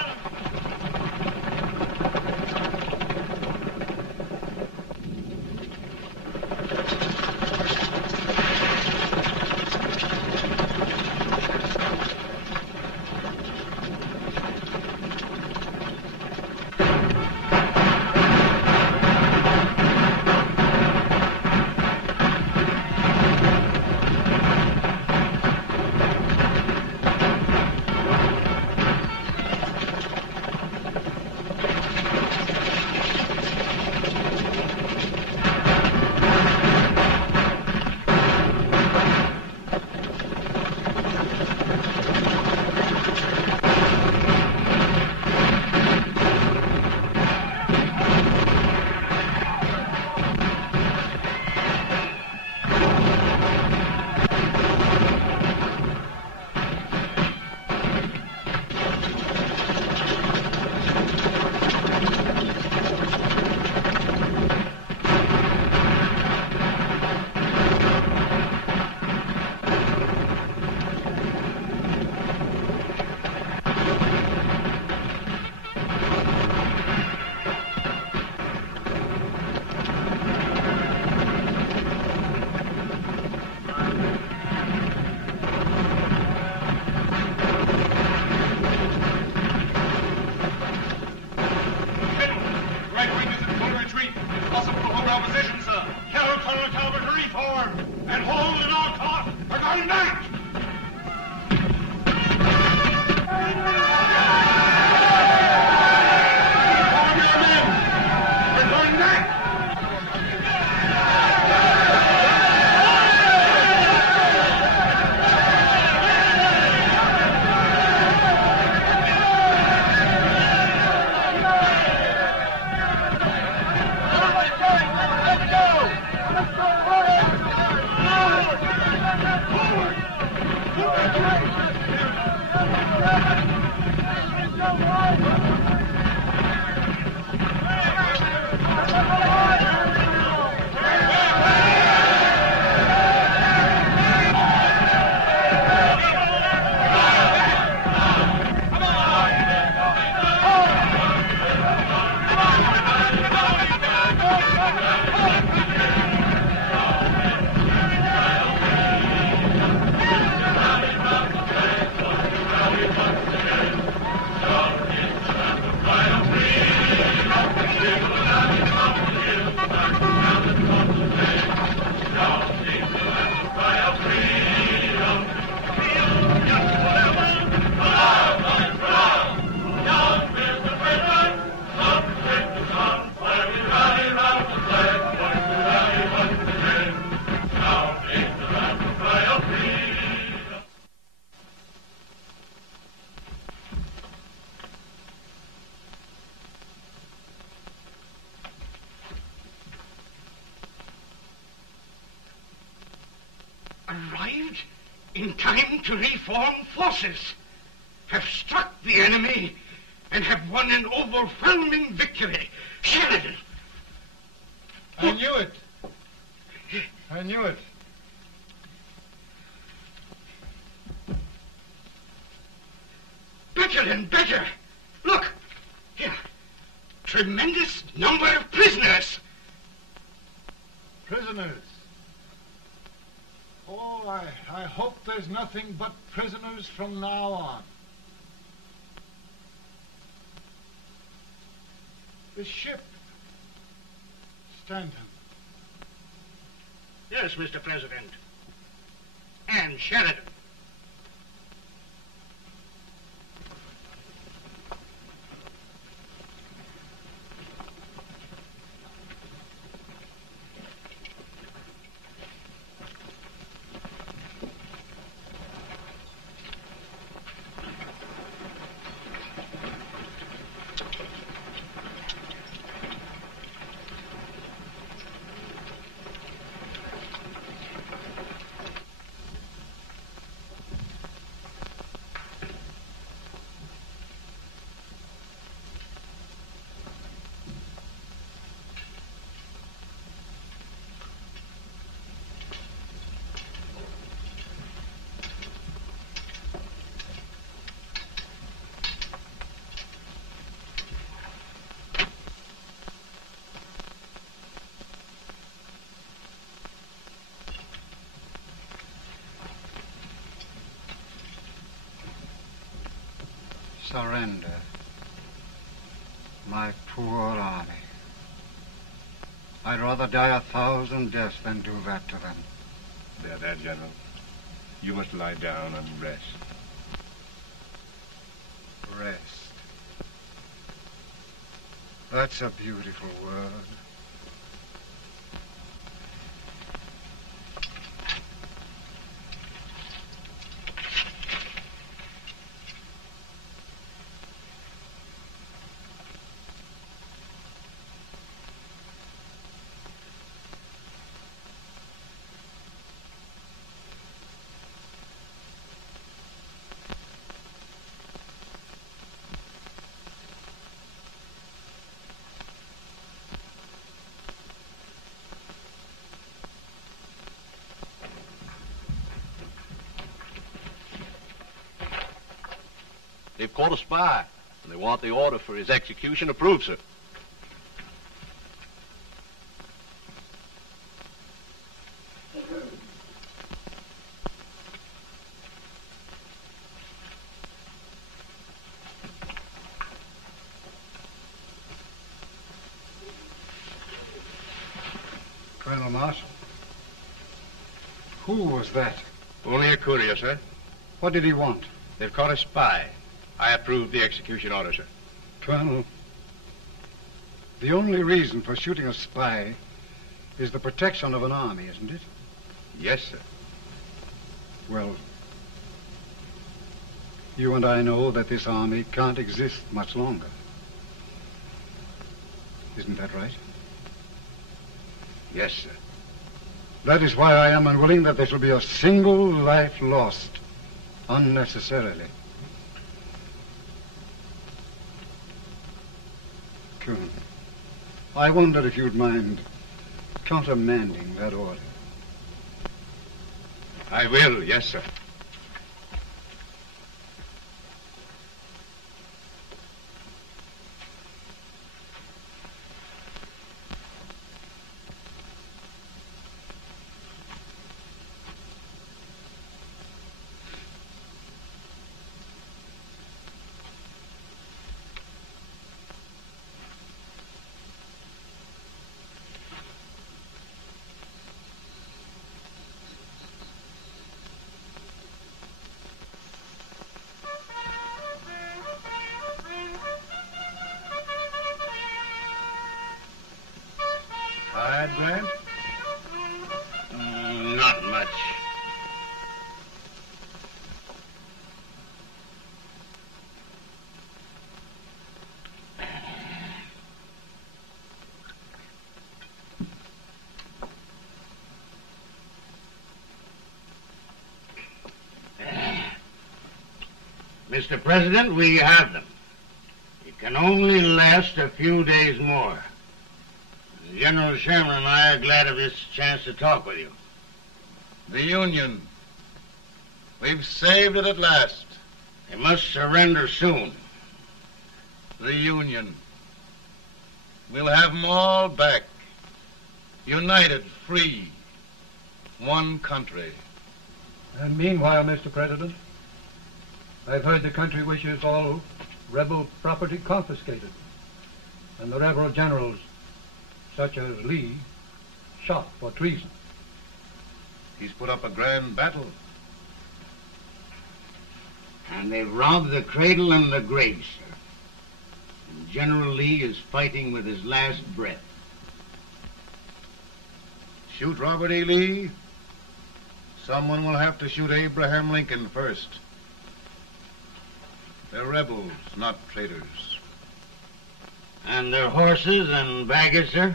arrived in time to reform forces, have struck the enemy, and have won an overwhelming victory. Sheridan! I knew it. I knew it. Better and better. Look, here. Tremendous number of prisoners. Prisoners. Oh, I hope there's nothing but prisoners from now on. The ship. Stanton. Yes, Mr. President. And Sheridan. Surrender. My poor army. I'd rather die 1,000 deaths than do that to them. There, General. You must lie down and rest. Rest. That's a beautiful word. They've caught a spy, and they want the order for his execution approved, sir. Colonel Marshall, who was that? Only a courier, sir. What did he want? They've caught a spy. I approve the execution order, sir. Colonel, the only reason for shooting a spy is the protection of an army, isn't it? Yes, sir. Well, you and I know that this army can't exist much longer. Isn't that right? Yes, sir. That is why I am unwilling that there shall be a single life lost unnecessarily. Colonel, I wonder if you'd mind countermanding that order. I will, yes, sir. Tired, Grant? Not much. Mr. President, we have them. It can only last a few days more. General Sherman and I are glad of this chance to talk with you. The Union. We've saved it at last. They must surrender soon. The Union. We'll have them all back. United, free. One country. And meanwhile, Mr. President, I've heard the country wishes all rebel property confiscated, and the rebel generals, such as Lee, shot for treason. He's put up a grand battle. And they've robbed the cradle and the grave, sir. And General Lee is fighting with his last breath. Shoot Robert E. Lee? Someone will have to shoot Abraham Lincoln first. They're rebels, not traitors. And their horses and baggage, sir?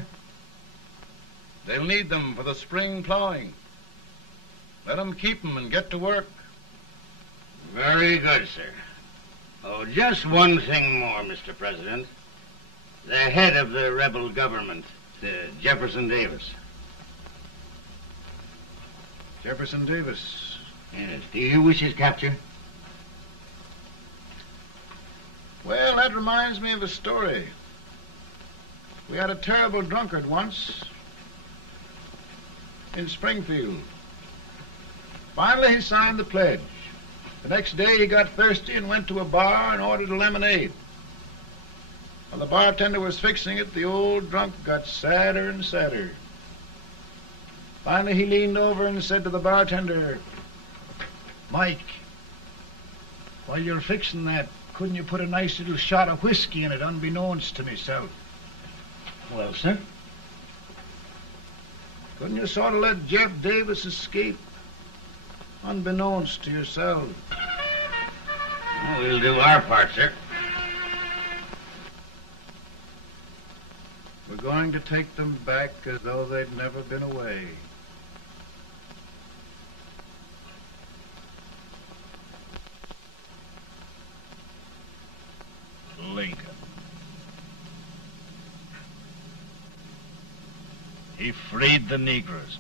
They'll need them for the spring plowing. Let them keep them and get to work. Very good, sir. Oh, just one thing more, Mr. President. The head of the rebel government, Jefferson Davis. Jefferson Davis? Yes. Do you wish his capture? Well, that reminds me of a story. We had a terrible drunkard once in Springfield. Finally, he signed the pledge. The next day, he got thirsty and went to a bar and ordered a lemonade. While the bartender was fixing it, the old drunk got sadder and sadder. Finally, he leaned over and said to the bartender, "Mike, while you're fixing that, couldn't you put a nice little shot of whiskey in it, unbeknownst to myself?" Well, sir? Couldn't you sort of let Jeff Davis escape, unbeknownst to yourself? Well, we'll do our part, sir. We're going to take them back as though they'd never been away. Lincoln. He freed the Negroes.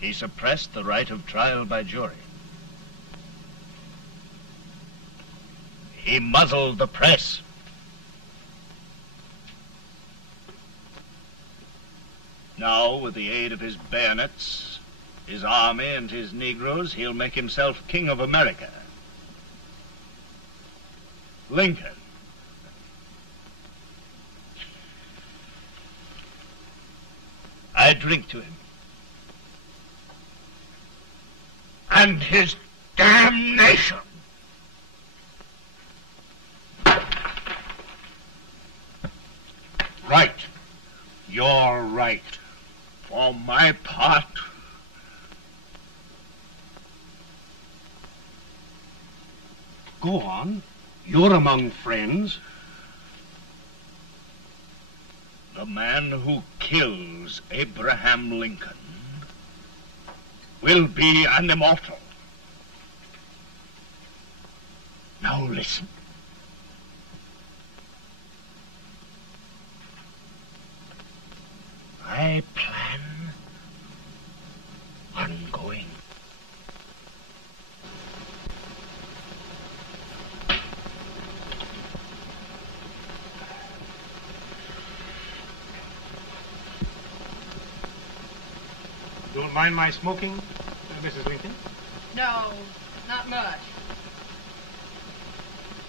He suppressed the right of trial by jury. He muzzled the press. Now, with the aid of his bayonets, his army, and his Negroes, he'll make himself king of America. Lincoln. I drink to him. And his damnation. Right. You're right. For my part, Go on. You're among friends. the man who kills Abraham Lincoln will be an immortal. Now listen. I plan on going. Don't mind my smoking, Mrs. Lincoln? No, not much.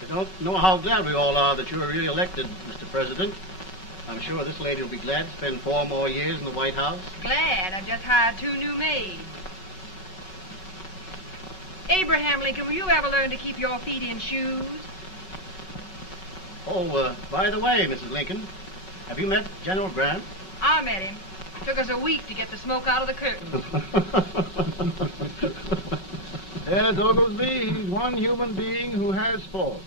I don't know how glad we all are that you're re-elected, Mr. President. I'm sure this lady will be glad to spend 4 more years in the White House. Glad. I've just hired 2 new maids. Abraham Lincoln, will you ever learn to keep your feet in shoes? Oh, by the way, Mrs. Lincoln, have you met General Grant? I met him. Took us a week to get the smoke out of the curtains. Yes, Oglesby, he's one human being who has faults.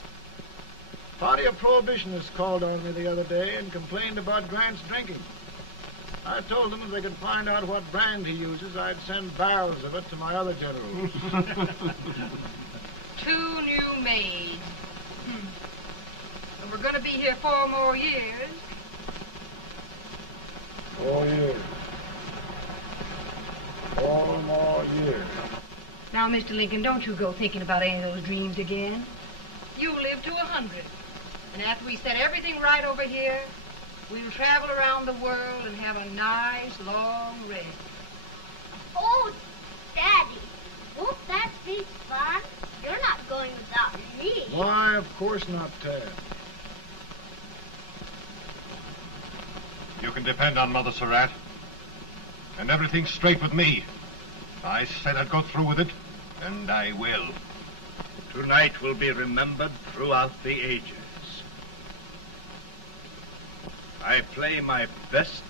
Party of Prohibitionists called on me the other day and complained about Grant's drinking. I told them if they could find out what brand he uses, I'd send barrels of it to my other generals. 2 new maids. And we're going to be here 4 more years. 4 years. 4 more years. Now, Mr. Lincoln, don't you go thinking about any of those dreams again. You live to 100. And after we set everything right over here, we'll travel around the world and have a nice, long rest. Oh, Daddy, won't that be fun? You're not going without me. Why, of course not, Tad. You can depend on Mother Surratt. And everything's straight with me. I said I'd go through with it, and I will. Tonight will be remembered throughout the ages. I play my best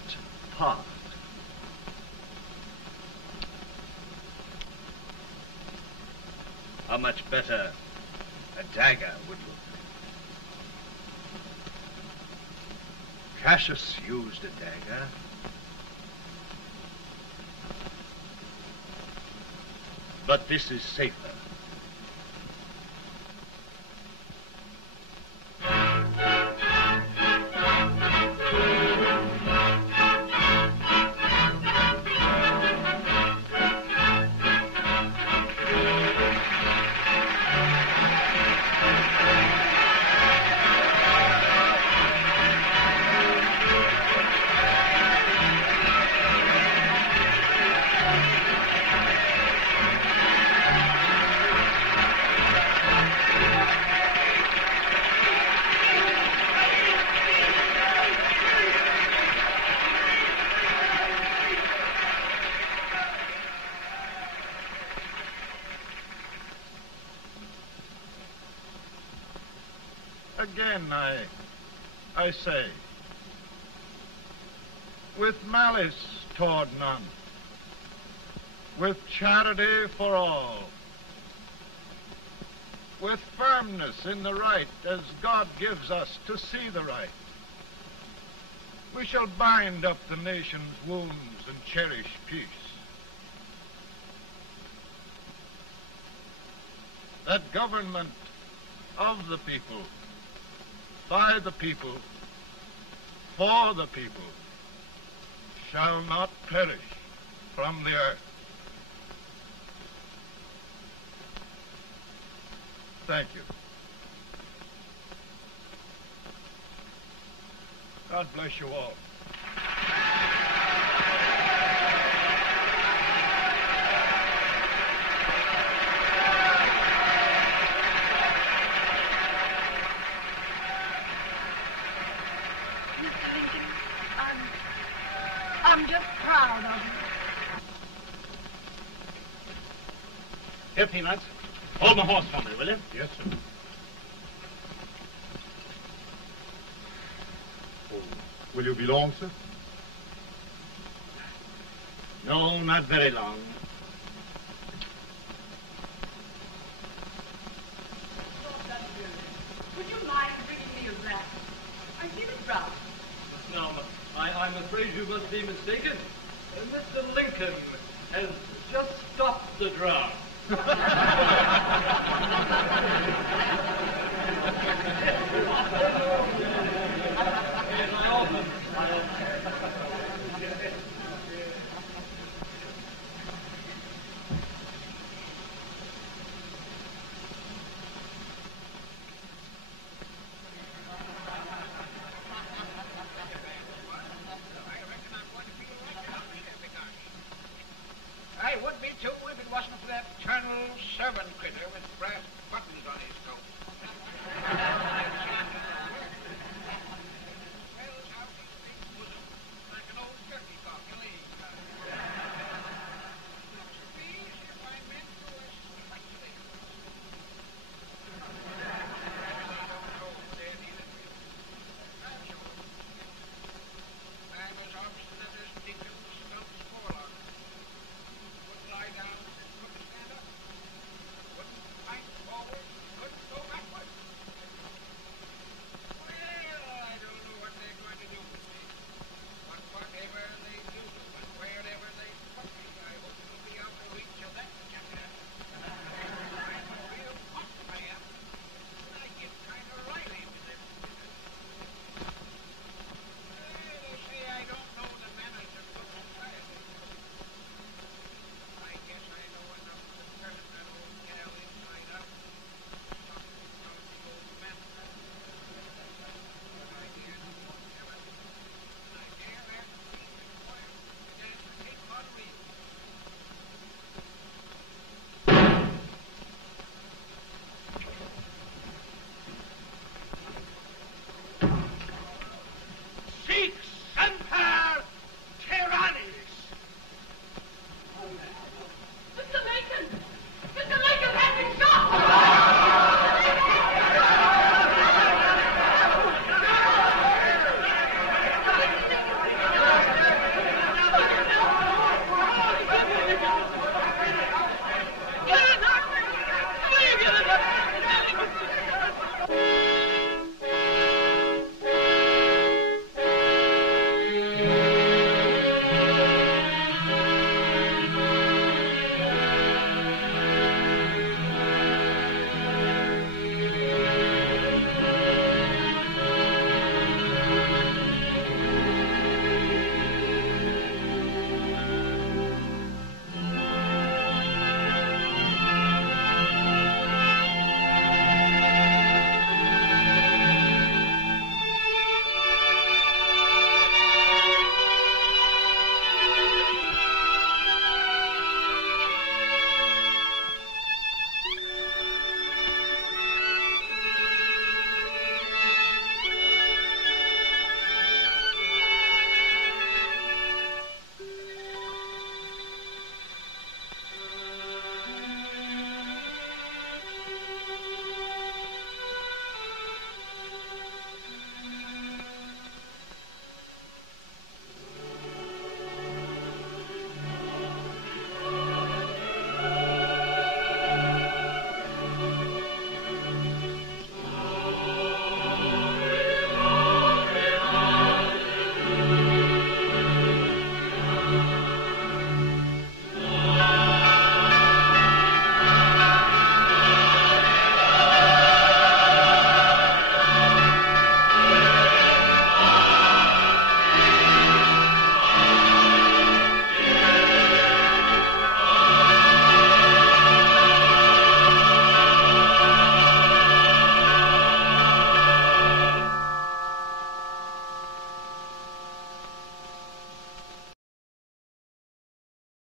part. How much better a dagger would look. Cassius used a dagger. But this is safer. Again, I say, with malice toward none, with charity for all, with firmness in the right as God gives us to see the right, we shall bind up the nation's wounds and cherish peace. That government of the people, by the people, for the people, shall not perish from the earth. Thank you. God bless you all. I'm just proud of you. Here, Peanuts. Hold my horse for me, will you? Yes, sir. Oh, will you be long, sir? No, not very long. Would you mind bringing me a glass? I feel it drop. No, I'm afraid you must be mistaken. Mr. Lincoln has just stopped the draft.